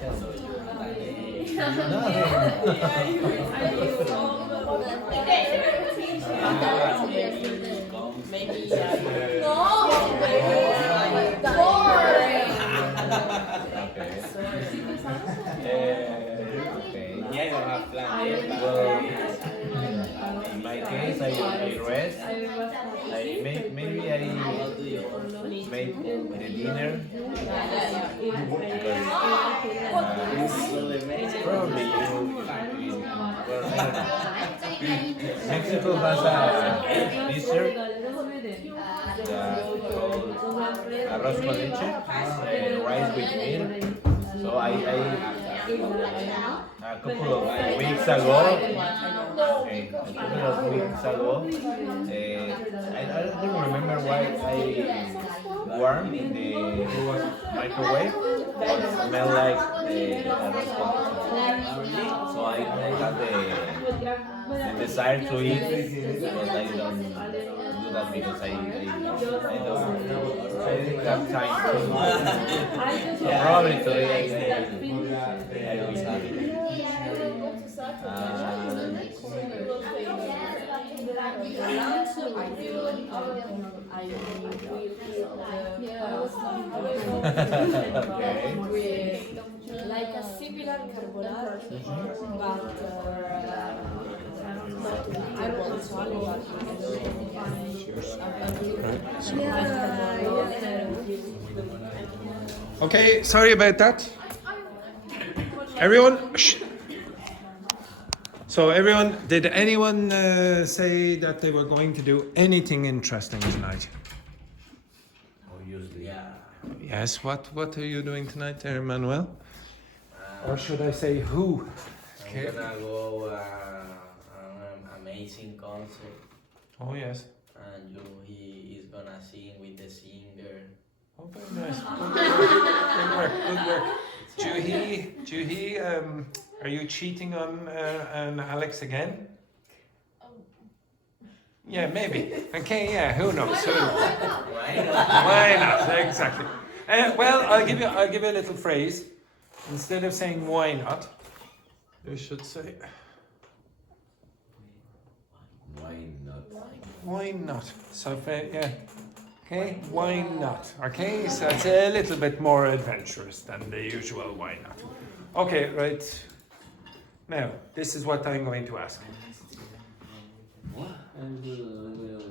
Okay, I don't have plans. Well, in my case, I rest. Maybe I made the dinner. Probably well, I don't know. Mexico has a dessert called arroz con leche, rice with meat. So a couple of weeks ago, I don't remember why I warmed in the microwave, but it smelled like arroz con leche. So I had the desire to eat, but I don't do that because I didn't have time to. So probably today I will have it. Like a similar carbonara, but I don't know. Okay, sorry about that. Everyone, shh. So everyone, did anyone say that they were going to do anything interesting tonight? Usually, yeah. Yes, what are you doing tonight there, Manuel? Or should I say who? I'm gonna go on an amazing concert. Oh yes. And he is gonna sing with the singer. Oh, very nice. Good work. Juhi, are you cheating on Alex again? Yeah, maybe. Okay, yeah, who knows? Why not? Exactly. Well, I'll give you a little phrase. Instead of saying why not, you should say Why not? why not. So yeah. Okay, why not? Okay, so it's a little bit more adventurous than the usual why not. Okay, right. Now, this is what I'm going to ask.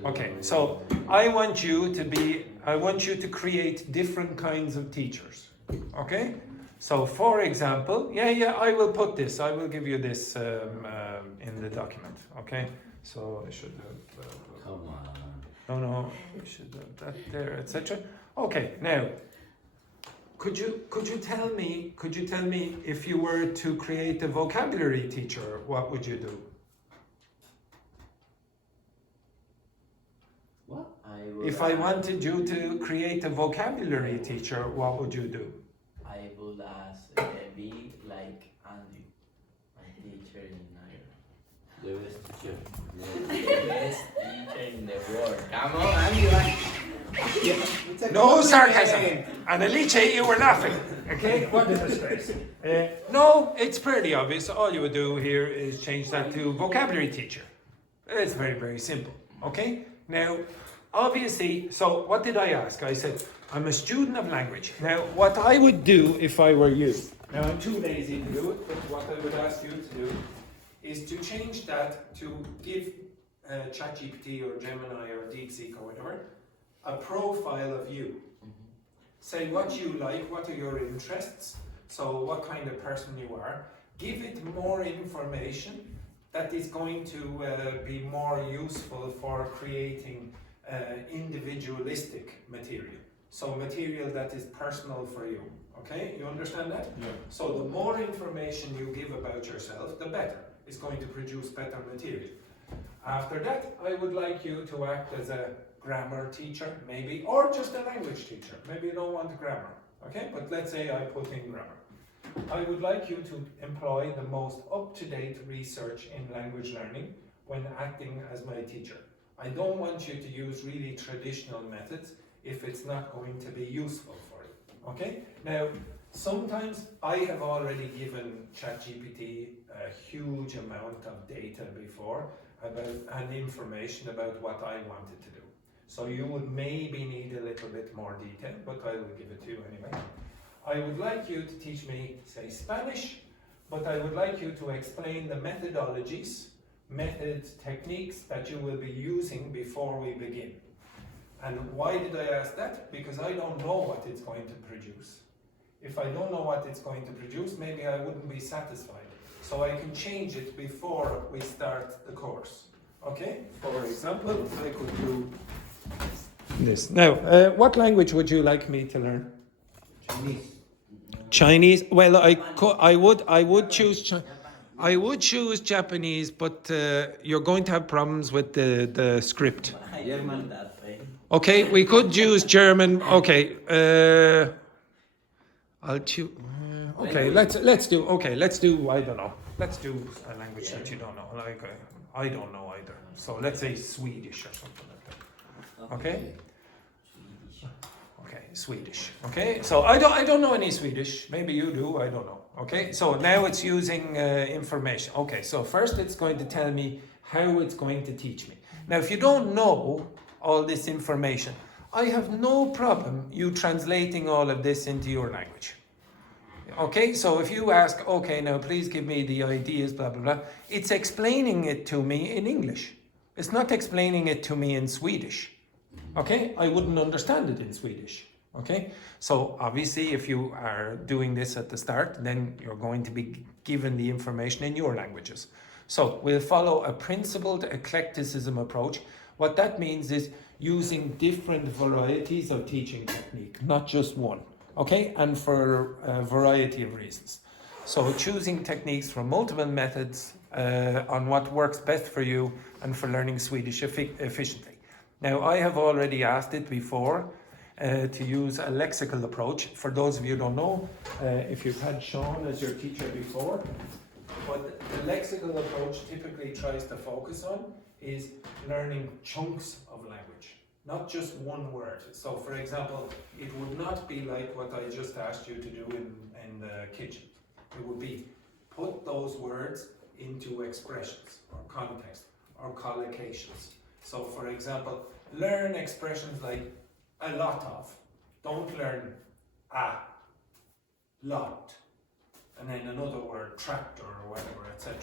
Okay, so I want you to create different kinds of teachers. Okay? So for example, I will put this, I will give you this in the document. Okay? So I should have Come on. No, we should have that there, etc. Okay, now could you tell me if you were to create a vocabulary teacher, what would you do? What? If I wanted you to create a vocabulary teacher, what would you do? I would be like Andy, my teacher in Ireland. The best teacher. The best teacher in the world. Come on, Andy. No sarcasm. And Alice, you were laughing. Okay, what is the stress? No, it's pretty obvious. All you would do here is change that to vocabulary teacher. It's very, very simple. Okay? Now, obviously, so what did I ask? I said, I'm a student of language. Now, what I would do if I were you, now I'm too lazy to do it, but what I would ask you to do is to change that to give ChatGPT or Gemini or DeepSeek or whatever a profile of you. Say what you like, what are your interests, so what kind of person you are. Give it more information that is going to be more useful for creating individualistic material. So material that is personal for you. Okay, you understand that? Yeah. So the more information you give about yourself, the better. It's going to produce better material. After that, I would like you to act as a grammar teacher, maybe, or just a language teacher. Maybe you don't want grammar, okay? But let's say I put in grammar. I would like you to employ the most up-to-date research in language learning when acting as my teacher. I don't want you to use really traditional methods if it's not going to be useful for you, okay? Now, Sometimes I have already given ChatGPT a huge amount of data before about and information about what I wanted to do. So you would maybe need a little bit more detail, but I will give it to you anyway. I would like you to teach me, say, Spanish, but I would like you to explain the methodologies, methods, techniques that you will be using before we begin. And why did I ask that? Because I don't know what it's going to produce. If I don't know what it's going to produce, maybe I wouldn't be satisfied. So I can change it before we start the course. Okay? For example, I could do this. Now, what language would you like me to learn? Chinese. Chinese? Well, I would choose I would choose Japanese, but you're going to have problems with the script. German, that way. Okay, we could choose German. Okay, I'll choose. Okay, let's do. Okay, let's do. I don't know. Let's do a language that you don't know. Like I don't know either. So let's say Swedish or something like that. Okay. Okay, Swedish. Okay, so I don't know any Swedish. Maybe you do. I don't know. Okay, so now it's using information. Okay, so first it's going to tell me how it's going to teach me. Now, if you don't know all this information, I have no problem you translating all of this into your language. Okay, so if you ask, okay, now please give me the ideas, blah, blah, blah, it's explaining it to me in English. It's not explaining it to me in Swedish. Okay, I wouldn't understand it in Swedish. Okay, so obviously if you are doing this at the start, then you're going to be given the information in your languages. So we'll follow a principled eclecticism approach. What that means is using different varieties of teaching technique, not just one. Okay, and for a variety of reasons. So choosing techniques from multiple methods on what works best for you and for learning Swedish efficiently. Now, I have already asked it before to use a lexical approach. For those of you who don't know, if you've had Sean as your teacher before, what the lexical approach typically tries to focus on is learning chunks of language, not just one word. So, for example, it would not be like what I just asked you to do in the kitchen. It would be put those words into expressions or context or collocations. So, for example, learn expressions like a lot of. Don't learn a lot and then another word, tractor or whatever, etc.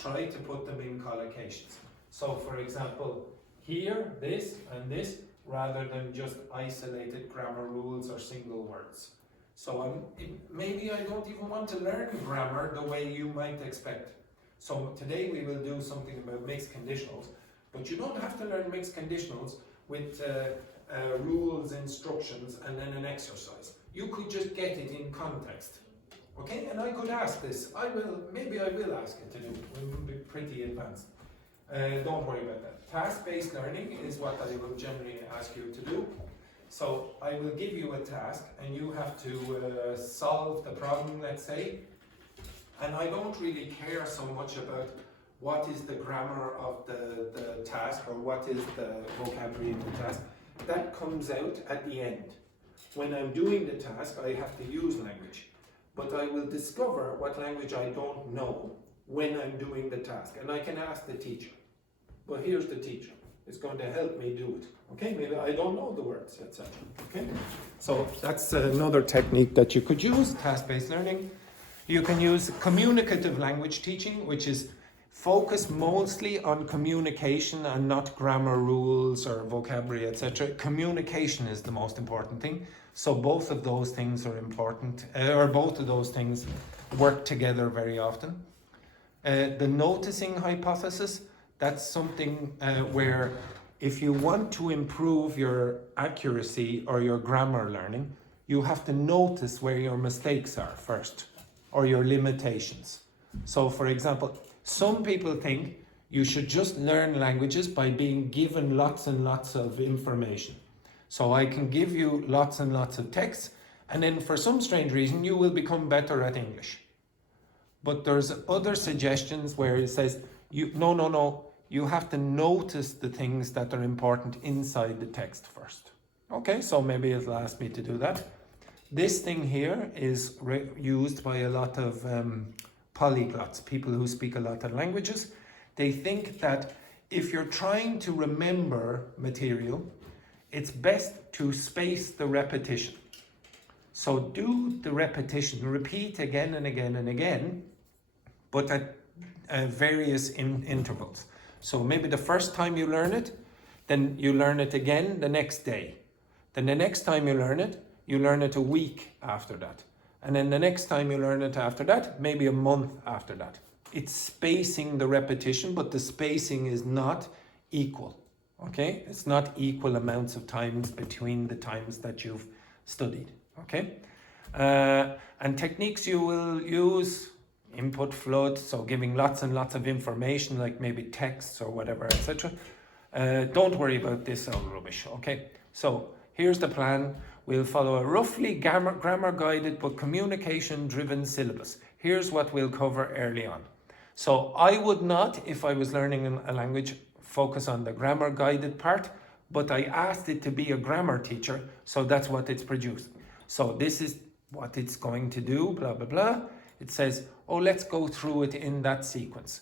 Try to put them in collocations. So, for example, here, this and this, rather than just isolated grammar rules or single words. So maybe I don't even want to learn grammar the way you might expect. So today we will do something about mixed conditionals, but you don't have to learn mixed conditionals with rules, instructions, and then an exercise. You could just get it in context. Okay, and I could ask this. Maybe I will ask it to do. It will be pretty advanced. Don't worry about that. Task-based learning is what I will generally ask you to do. So I will give you a task and you have to solve the problem, let's say. And I don't really care so much about what is the grammar of the task or what is the vocabulary of the task. That comes out at the end. When I'm doing the task, I have to use language. But I will discover what language I don't know when I'm doing the task. And I can ask the teacher. But here's the teacher. It's going to help me do it. Okay, maybe I don't know the words, etc. Okay, so that's another technique that you could use, task-based learning. You can use communicative language teaching, which is focused mostly on communication and not grammar rules or vocabulary, etc. Communication is the most important thing. So both of those things are important, or both of those things work together very often. The noticing hypothesis, that's something where if you want to improve your accuracy or your grammar learning, you have to notice where your mistakes are first, or your limitations. So for example, some people think you should just learn languages by being given lots and lots of information. So I can give you lots and lots of texts, and then for some strange reason, you will become better at English. But there's other suggestions where it says, no, you have to notice the things that are important inside the text first. Okay, so maybe it'll ask me to do that. This thing here is used by a lot of polyglots, people who speak a lot of languages. They think that if you're trying to remember material, it's best to space the repetition. So do the repetition, repeat again and again and again, but at various intervals. So maybe the first time you learn it, then you learn it again the next day. Then the next time you learn it a week after that. And then the next time you learn it after that, maybe a month after that. It's spacing the repetition, but the spacing is not equal, okay? It's not equal amounts of times between the times that you've studied, okay? And techniques you will use, input flood, so giving lots and lots of information, like maybe texts or whatever, etc. Don't worry about this old rubbish, okay? So here's the plan. We'll follow a roughly grammar guided but communication driven syllabus. Here's what we'll cover early on. So I would not, if I was learning a language, focus on the grammar guided part, but I asked it to be a grammar teacher, so that's what it's produced. So this is what it's going to do, blah, blah, blah. It says, oh, let's go through it in that sequence.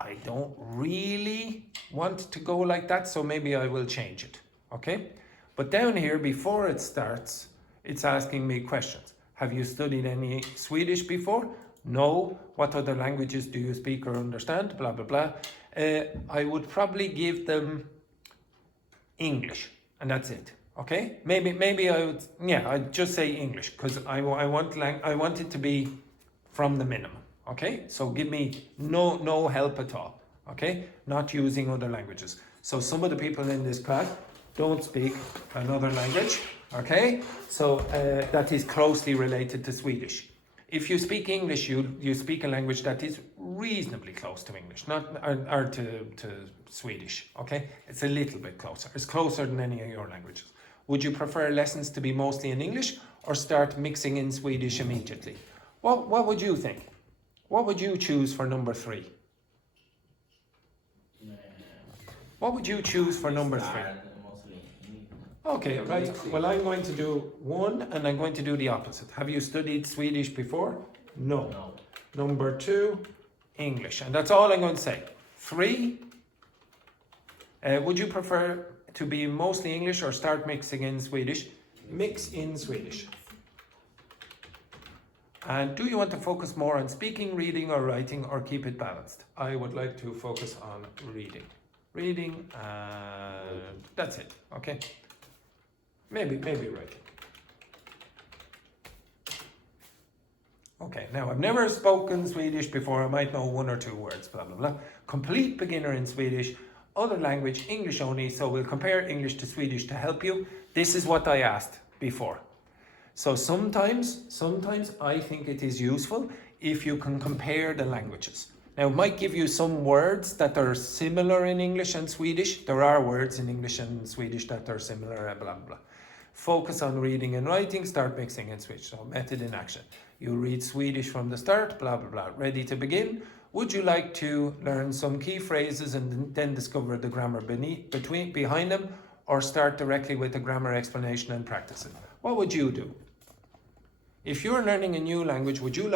I don't really want to go like that, so maybe I will change it, okay? But down here, before it starts, it's asking me questions. Have you studied any Swedish before? No. What other languages do you speak or understand? Blah, blah, blah. I would probably give them English, and that's it. Okay? Maybe I would, yeah, I'd just say English, because I want it to be from the minimum. Okay? So give me no help at all. Okay? Not using other languages. So some of the people in this class don't speak another language. Okay? So that is closely related to Swedish. If you speak English, you speak a language that is reasonably close to English, not or to Swedish, okay? It's a little bit closer. It's closer than any of your languages. Would you prefer lessons to be mostly in English or start mixing in Swedish immediately? What would you think? What would you choose for number 3? What would you choose for number 3? Okay, right. Well, I'm going to do 1 and I'm going to do the opposite. Have you studied Swedish before? No. Number 2, English. And that's all I'm going to say. 3, would you prefer to be mostly English or start mixing in Swedish? Mix in Swedish. And do you want to focus more on speaking, reading or writing, or keep it balanced? I would like to focus on reading. Reading, and that's it, okay? Maybe writing. Okay, now I've never spoken Swedish before. I might know 1 or 2 words, blah, blah, blah. Complete beginner in Swedish, other language, English only. So we'll compare English to Swedish to help you. This is what I asked before. So sometimes I think it is useful if you can compare the languages. Now, it might give you some words that are similar in English and Swedish. There are words in English and Swedish that are similar, blah, blah. Focus on reading and writing, start mixing and switch. So method in action. You read Swedish from the start, blah, blah, blah. Ready to begin? Would you like to learn some key phrases and then discover the grammar behind them, or start directly with the grammar explanation and practice it? What would you do? If you're learning a new language, would you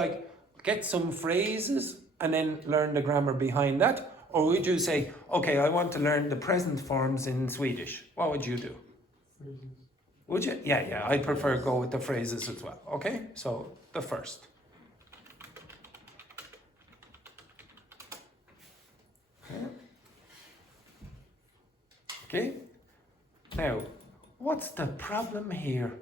get some phrases and then learn the grammar behind that? Or would you say, okay, I want to learn the present forms in Swedish? What would you do? Phrases. Would you? Yeah, I prefer go with the phrases as well. Okay, so the first. Okay, now, what's the problem here?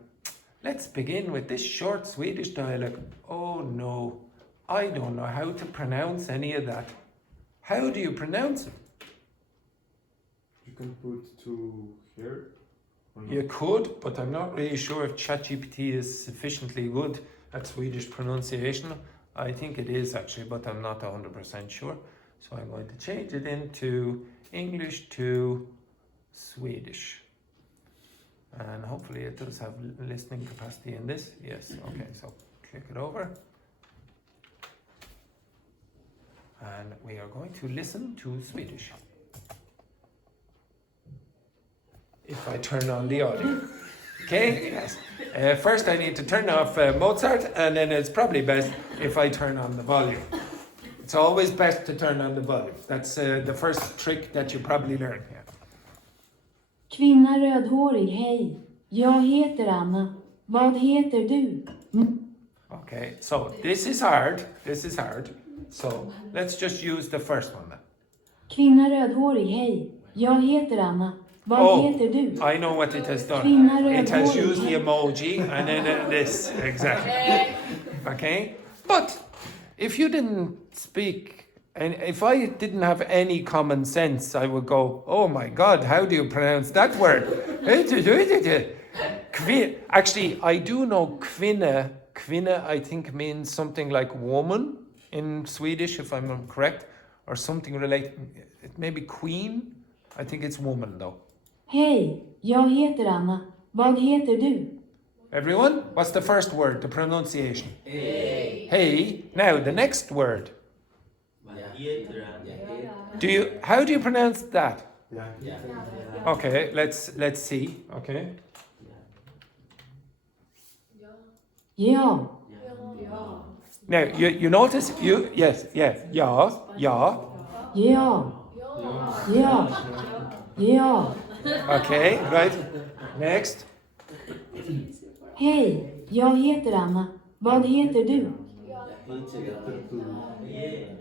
Let's begin with this short Swedish dialogue. Oh no, I don't know how to pronounce any of that. How do you pronounce it? You can put 2 here. You could, but I'm not really sure if ChatGPT is sufficiently good at Swedish pronunciation. I think it is actually, but I'm not 100% sure. So I'm going to change it into English to Swedish. And hopefully it does have listening capacity in this. Yes, okay, so click it over. And we are going to listen to Swedish. If I turn on the audio. Okay, yes. First I need to turn off Mozart, and then it's probably best if I turn on the volume. It's always best to turn on the volume. That's the first trick that you probably learn here. Kvinna rödhårig, hej. Jag heter Anna. Vad heter du? Okay, so this is hard. This is hard. So let's just use the first one then. Kvinna rödhårig, hej. Jag heter Anna. Vad heter du? I know what it has done. Kvinna It has rödhårig. used the emoji and then this, exactly. Okay, but if you didn't speak, and if I didn't have any common sense, I would go, oh my God, how do you pronounce that word? Actually, I do know kvinna. Kvinna, I think, means something like woman in Swedish, if I'm correct, or something related. Maybe queen. I think it's woman though. Hej, jag heter Anna. Vad heter du? Everyone, what's the first word, the pronunciation? Hey. Hey. Now, the next word. How do you pronounce that? Okay, let's see. Okay. Ja. Now, you notice, yes, ja. Ja. Ja. Okay, right. Next. Hej, jag heter Anna. Vad heter du?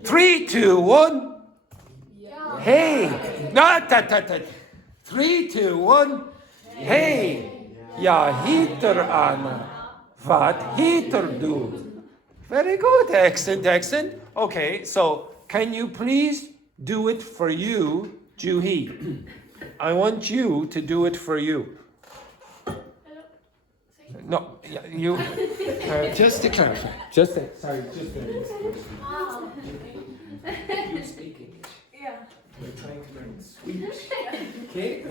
3, 2, 1. Hey. No, 3, 2, 1. Hey. Jag heter Anna. Vad heter du? Very good. Excellent, excellent. Okay, so can you please do it for you, Juhi? I want you to do it for you. No, you. Just to clarify. Sorry. You speak English. Yeah. We're trying to learn Swedish. Okay.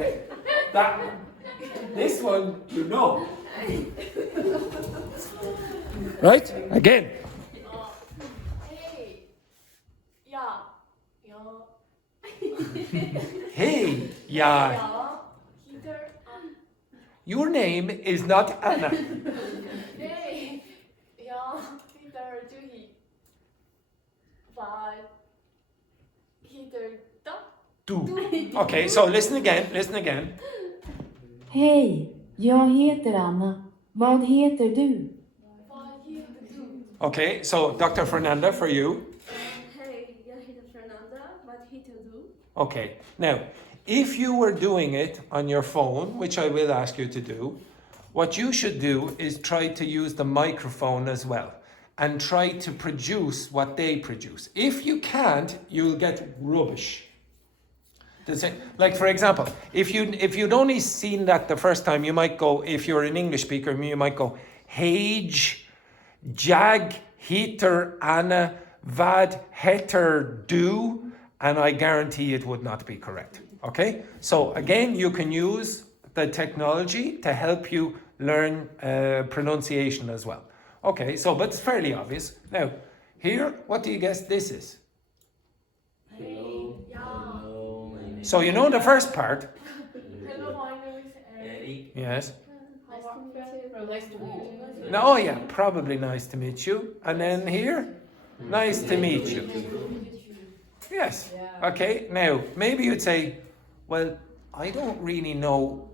This one you know. Right? Again. Hey. Ja. Hey, yeah. Heater. Your name is not Anna. Hey. Ja. Heater. Juhi. Vad heter du? Okay, so listen again. Hej, jag heter Anna. Vad heter du? Okay, so Dr. Fernanda for you. Hej, jag heter Fernanda. Vad heter du? Okay, now, if you were doing it on your phone, which I will ask you to do, what you should do is try to use the microphone as well and try to produce what they produce. If you can't, you'll get rubbish. Like, for example, if you'd only seen that the first time, you might go, if you're an English speaker, you might go, Hage, Jag, Heter, Anna, Vad, Heter, Du, and I guarantee it would not be correct. Okay? So again, you can use the technology to help you learn pronunciation as well. Okay, so, but it's fairly obvious. Now, here, what do you guess this is? So you know the first part. Hello, my name is Eric. Yes. Nice to meet you. No, oh yeah, probably nice to meet you. And then here, nice to meet you. Yes. Okay, now, maybe you'd say, well, I don't really know,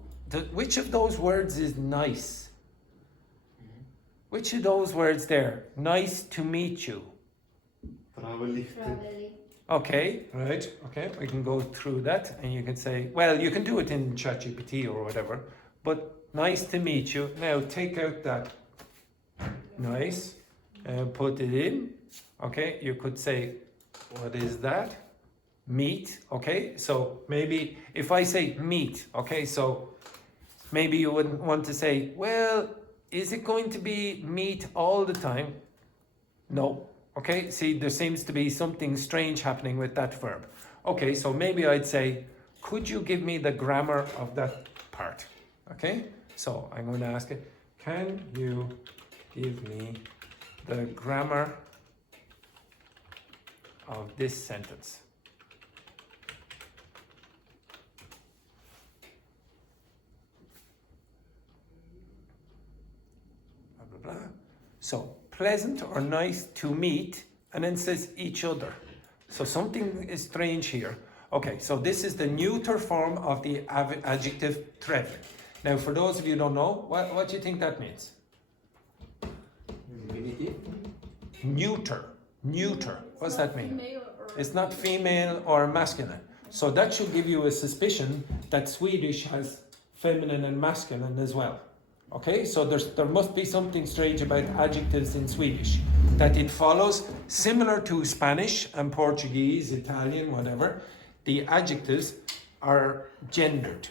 which of those words is nice? Which of those words there? Nice to meet you. Probably. Okay, right. Okay, we can go through that and you can say, well, you can do it in ChatGPT or whatever, but nice to meet you. Now take out that nice and put it in. Okay, you could say, what is that? Meet. Okay, so maybe if I say meet, okay, so maybe you wouldn't want to say, well, is it going to be meet all the time? No. Okay, see, there seems to be something strange happening with that verb. Okay, so maybe I'd say, could you give me the grammar of that part? Okay, so I'm going to ask it, can you give me the grammar of this sentence? So pleasant or nice to meet, and then says each other. So something is strange here. Okay, so this is the neuter form of the adjective traveling. Now, for those of you who don't know, what do you think that means? Neuter. Neuter. What does that mean? It's not female or masculine. So that should give you a suspicion that Swedish has feminine and masculine as well. Okay, so there must be something strange about adjectives in Swedish. That it follows, similar to Spanish and Portuguese, Italian, whatever, the adjectives are gendered.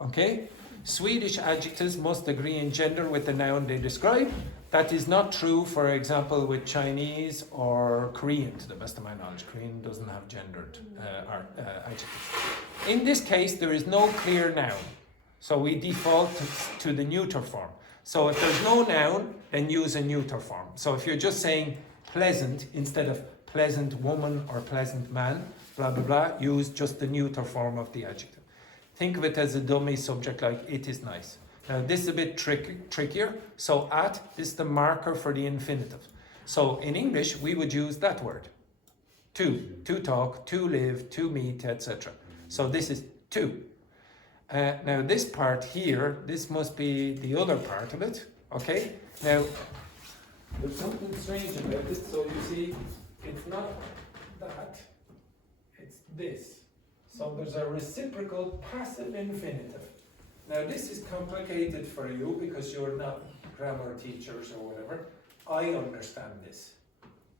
Okay? Swedish adjectives must agree in gender with the noun they describe. That is not true, for example, with Chinese or Korean, to the best of my knowledge. Korean doesn't have gendered adjectives. In this case, there is no clear noun. So we default to the neuter form. So if there's no noun, then use a neuter form. So if you're just saying pleasant instead of pleasant woman or pleasant man, blah, blah, blah, use just the neuter form of the adjective. Think of it as a dummy subject like it is nice. Now this is a bit trickier. So at, this is the marker for the infinitive. So in English, we would use that word. To talk, to live, to meet, etc. So this is to. Now this part here, this must be the other part of it, okay? Now, there's something strange about this, so you see, it's not that, it's this. So there's a reciprocal passive infinitive. Now this is complicated for you because you're not grammar teachers or whatever. I understand this.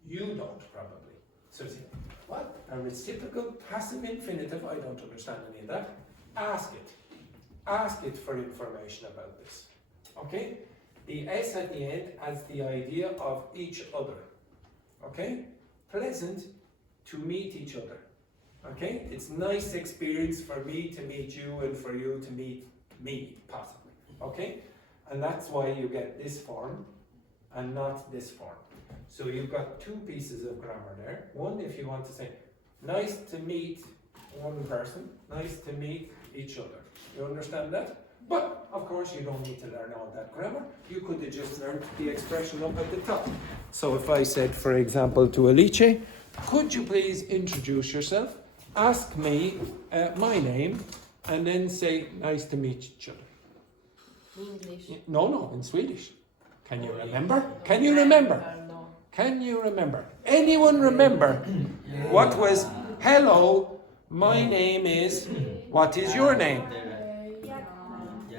You don't probably. So see, what? A reciprocal passive infinitive, I don't understand any of that. Ask it. Ask it for information about this. Okay? The S at the end has the idea of each other. Okay? Pleasant to meet each other. Okay? It's nice experience for me to meet you and for you to meet me, possibly. Okay? And that's why you get this form and not this form. So you've got two pieces of grammar there. One, if you want to say, nice to meet one person, nice to meet each other. You understand that? But, of course, you don't need to learn all that grammar. You could have just learned the expression up at the top. So if I said, for example, to Alice, could you please introduce yourself, ask me my name, and then say, nice to meet each other. English. No, in Swedish. Can you remember? Can you remember? Can you remember? Anyone remember what was, hello, my name is, what is your name?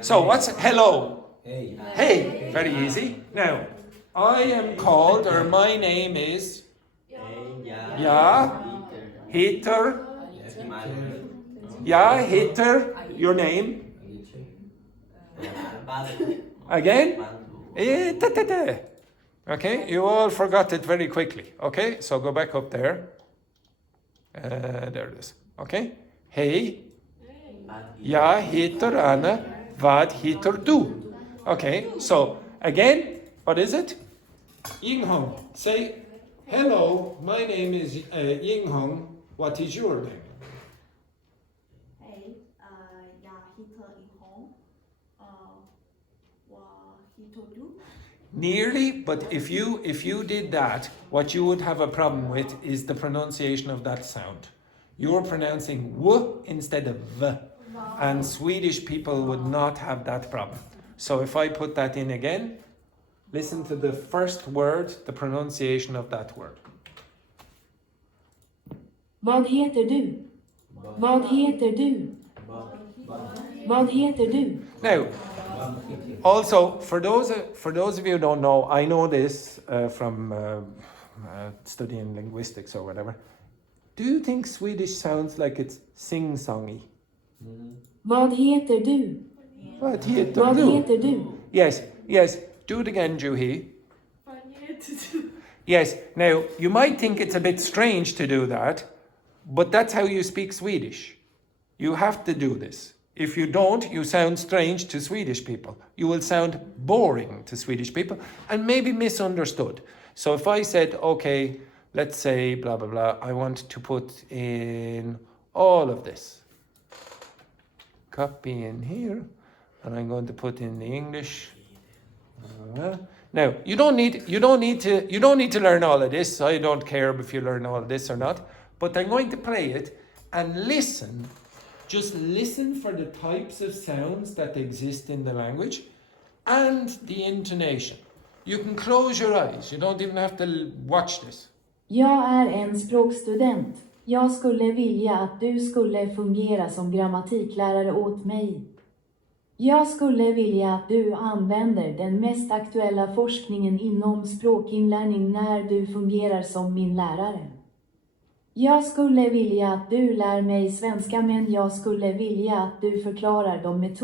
So what's hello? Hey. Hey, very easy. Now, I am called, or my name is, Heter. Heter, your name. Again? Okay, you all forgot it very quickly. Okay, so go back up there. There it is. Okay? Hej. Jag heter Anna. Vad heter du? Okay, so again, what is it? Yinghong. Say, hello, my name is Yinghong. What is your name? Hey, jag heter Yinghong. Vad heter du? Nearly, but if you did that, what you would have a problem with is the pronunciation of that sound. You're pronouncing w instead of v, and Swedish people would not have that problem. So if I put that in again, listen to the first word, the pronunciation of that word. Vad heter du? Vad heter du? Vad heter du? Now, also, for those of you who don't know, I know this from studying linguistics or whatever. Do you think Swedish sounds like it's sing-songy? Vad heter du? Vad heter Vad du? heter du? Yes. Do it again, Juhi. Yes. Now, you might think it's a bit strange to do that, but that's how you speak Swedish. You have to do this. If you don't, you sound strange to Swedish people. You will sound boring to Swedish people and maybe misunderstood. So if I said, okay, let's say blah, blah, blah, I want to put in all of this. Copy in here, and I'm going to put in the English. Now, you don't need to learn all of this. I don't care if you learn all of this or not. But I'm going to play it and listen. Just listen for the types of sounds that exist in the language and the intonation. You can close your eyes. You don't even have to watch this. Jag är en språkstudent. Jag skulle vilja att du skulle fungera som grammatiklärare åt mig. Jag skulle vilja att du använder den mest aktuella forskningen inom språkinlärning när du fungerar som min lärare. Jag skulle vilja att du lär mig svenska, men jag skulle vilja att du förklarar de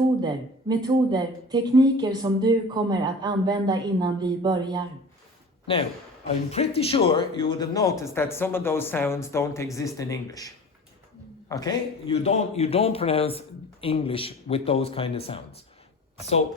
tekniker som du kommer att använda innan vi börjar. Now, I'm pretty sure you would have noticed that some of those sounds don't exist in English. Okay? You don't pronounce English with those kind of sounds. So,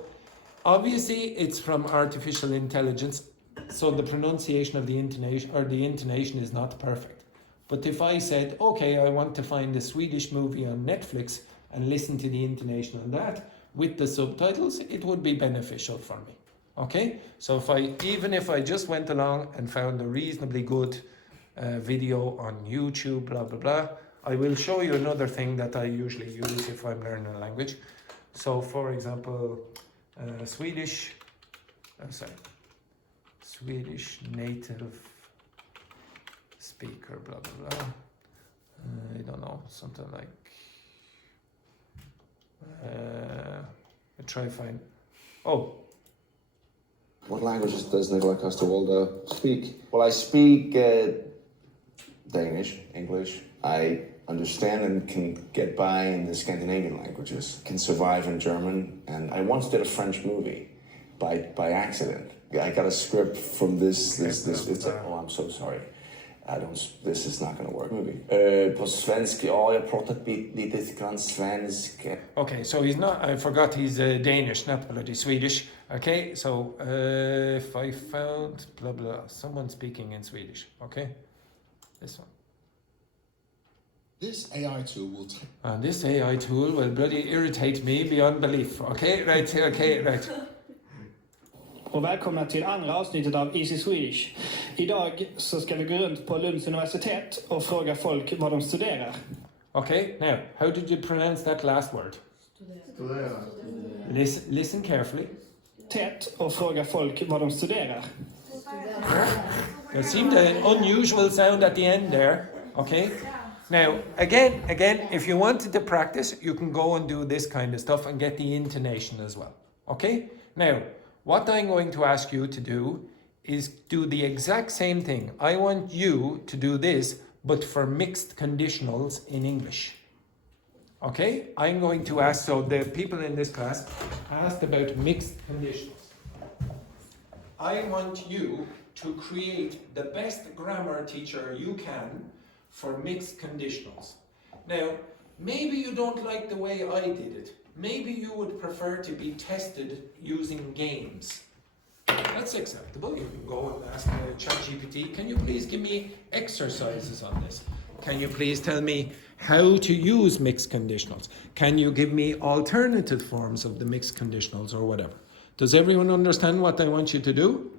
obviously it's from artificial intelligence, so the pronunciation of the intonation is not perfect. But if I said, okay, I want to find a Swedish movie on Netflix and listen to the intonation on that with the subtitles, it would be beneficial for me. Okay? So even if I just went along and found a reasonably good video on YouTube, blah, blah, blah, I will show you another thing that I usually use if I'm learning a language. So, for example, Swedish native speaker, blah, blah, blah. I don't know, something like, I try find, What languages does Nicola Coster-Waldau speak? Well, I speak Danish, English. I understand and can get by in the Scandinavian languages, can survive in German, and I once did a French movie by accident. I got a script from this I'm so sorry. This is not going to work. Movie. På svenska, jag pratat lite grann svensk. Okay, so I forgot he's Danish, not bloody Swedish. Okay, so if I found blah blah, someone speaking in Swedish, okay? This one. This AI tool will take... And this AI tool will bloody irritate me beyond belief. Okay, right. Och välkomna till andra avsnittet av Easy Swedish. Idag så ska vi gå runt på Lunds universitet och fråga folk vad de studerar. Okay, now, how did you pronounce that last word? Studera. Listen carefully. Tätt och fråga folk vad de studerar. There seemed an unusual sound at the end there. Okay. Now, again, if you wanted to practice, you can go and do this kind of stuff and get the intonation as well. Okay? Now, what I'm going to ask you to do is do the exact same thing. I want you to do this, but for mixed conditionals in English. Okay? I'm going to ask, so the people in this class asked about mixed conditionals. I want you to create the best grammar teacher you can for mixed conditionals. Now, maybe you don't like the way I did it. Maybe you would prefer to be tested using games. That's acceptable. You can go and ask ChatGPT, can you please give me exercises on this? Can you please tell me how to use mixed conditionals? Can you give me alternative forms of the mixed conditionals or whatever? Does everyone understand what I want you to do?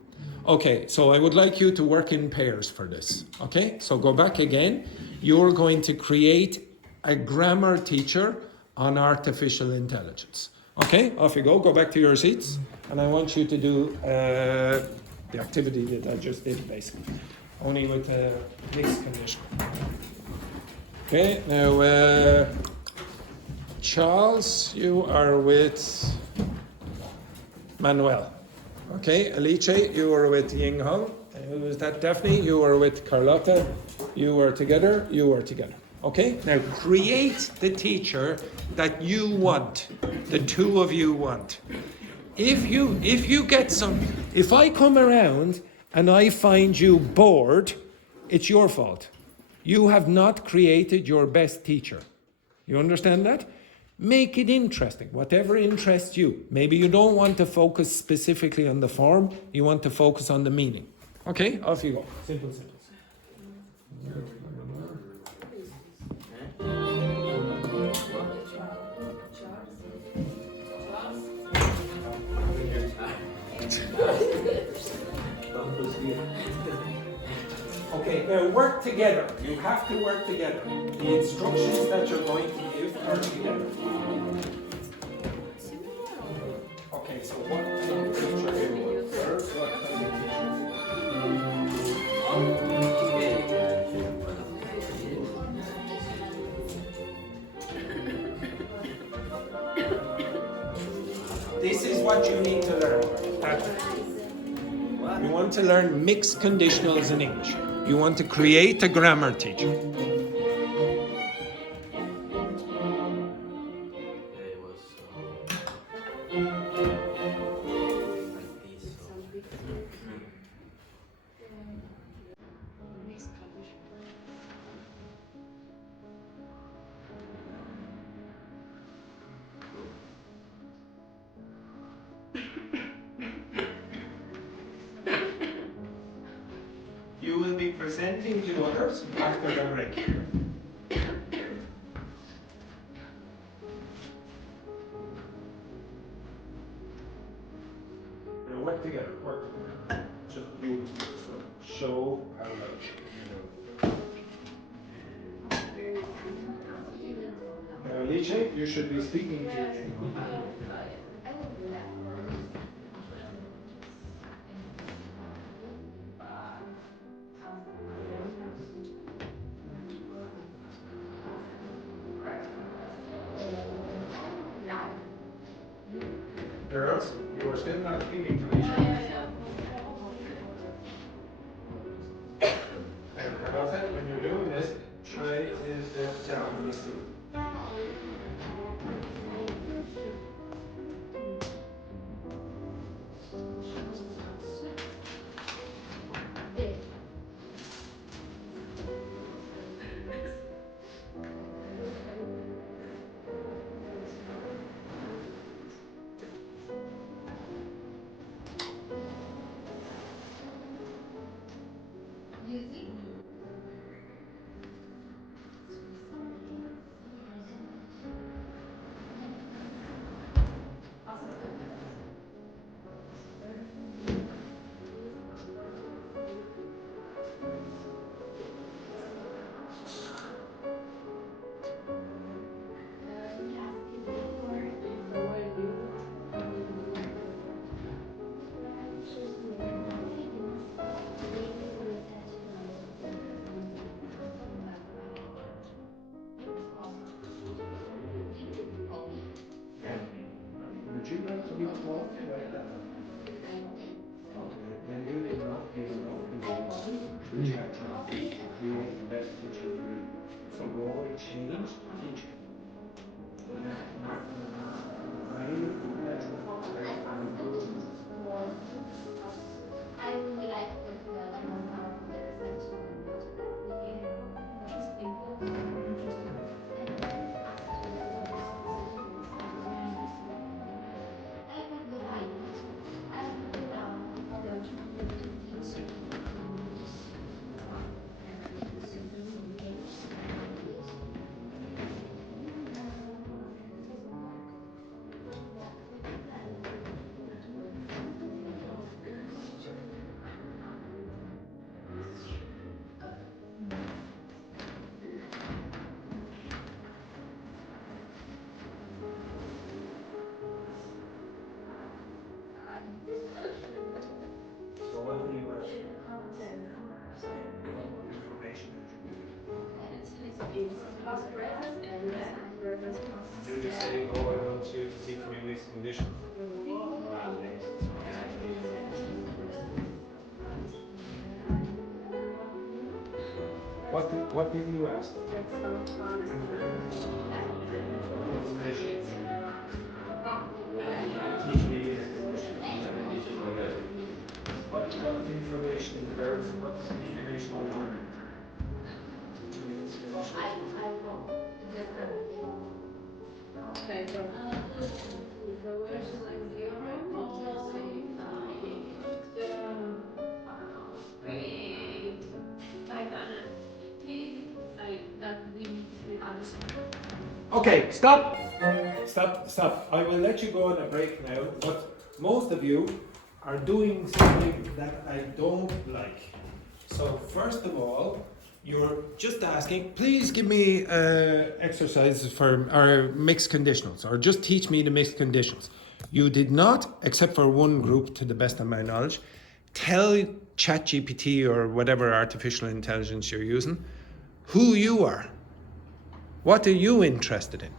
Okay, so I would like you to work in pairs for this. Okay, so go back again. You're going to create a grammar teacher on artificial intelligence. Okay, off you go. Go back to your seats. And I want you to do the activity that I just did, basically. Only with a mixed condition. Okay, now, Charles, you are with Manuel. Okay, Alice, you were with Ying Hong. Who was that? Daphne, you were with Carlotta. You were together. Okay, now create the teacher that you want, the two of you want. If I come around and I find you bored, it's your fault. You have not created your best teacher. You understand that? Make it interesting, whatever interests you. Maybe you don't want to focus specifically on the form, you want to focus on the meaning. Okay, off you go. Simple. Okay, now work together. You have to work together. The instructions that you're going to give are together. Okay, so what can the teacher do? First, what can the teacher do? This is what you need to learn. You want to learn mixed conditionals in English. You want to create a grammar teacher. You will be presenting to others after the break. Now work together, work together. Just do show how much you know. Now, Alice, you should be speaking to your team. Girls, you are still not speaking to each other. And Rosa, when you're doing this, try to tell me to. Would you like to be clothed like that? Okay, then you did not give enough conditions which I tried to create the best teacher for you. So go and change teacher. I would like to know how the research language that we have. And after the course, I would like I would the two teachers So what do you ask? What information did you give? Past present and present past. Do you say, oh, I want you to teach me this condition? What did you ask? Teach me this condition. What information is there? What information are you learning? I want to get Okay, so the version like zero, wait. I gonna that we need to understand. Okay, stop! Stop. I will let you go on a break now, but most of you are doing something that I don't like. So first of all, you're just asking, please give me exercises for or mixed conditionals, or just teach me the mixed conditionals. You did not, except for one group, to the best of my knowledge, tell ChatGPT or whatever artificial intelligence you're using who you are. What are you interested in?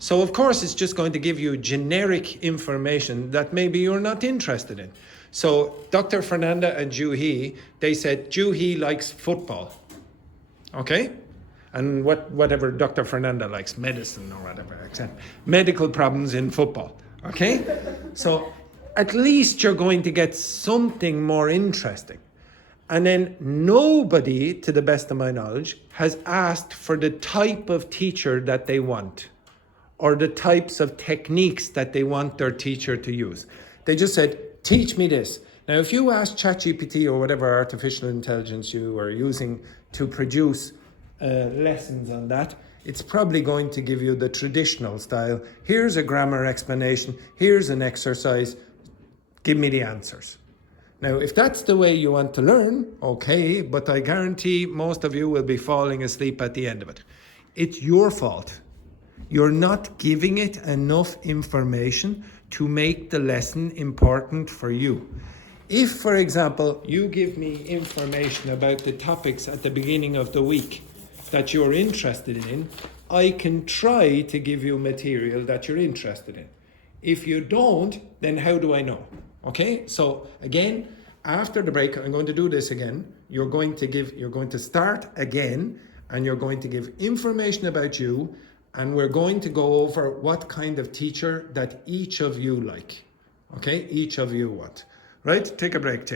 So of course it's just going to give you generic information that maybe you're not interested in. So Dr. Fernanda and Juhi, they said Juhi likes football. Okay? And whatever Dr. Fernanda likes, medicine or whatever, except medical problems in football. Okay? So at least you're going to get something more interesting. And then nobody, to the best of my knowledge, has asked for the type of teacher that they want or the types of techniques that they want their teacher to use. They just said, teach me this. Now, if you ask ChatGPT or whatever artificial intelligence you are using to produce lessons on that, it's probably going to give you the traditional style. Here's a grammar explanation. Here's an exercise. Give me the answers. Now, if that's the way you want to learn, okay, but I guarantee most of you will be falling asleep at the end of it. It's your fault. You're not giving it enough information to make the lesson important for you. If, for example, you give me information about the topics at the beginning of the week that you're interested in, I can try to give you material that you're interested in. If you don't, then how do I know? Okay, so again, after the break, I'm going to do this again. You're going to start again, and you're going to give information about you, and we're going to go over what kind of teacher that each of you like. Okay, each of you want. Right? Take a break,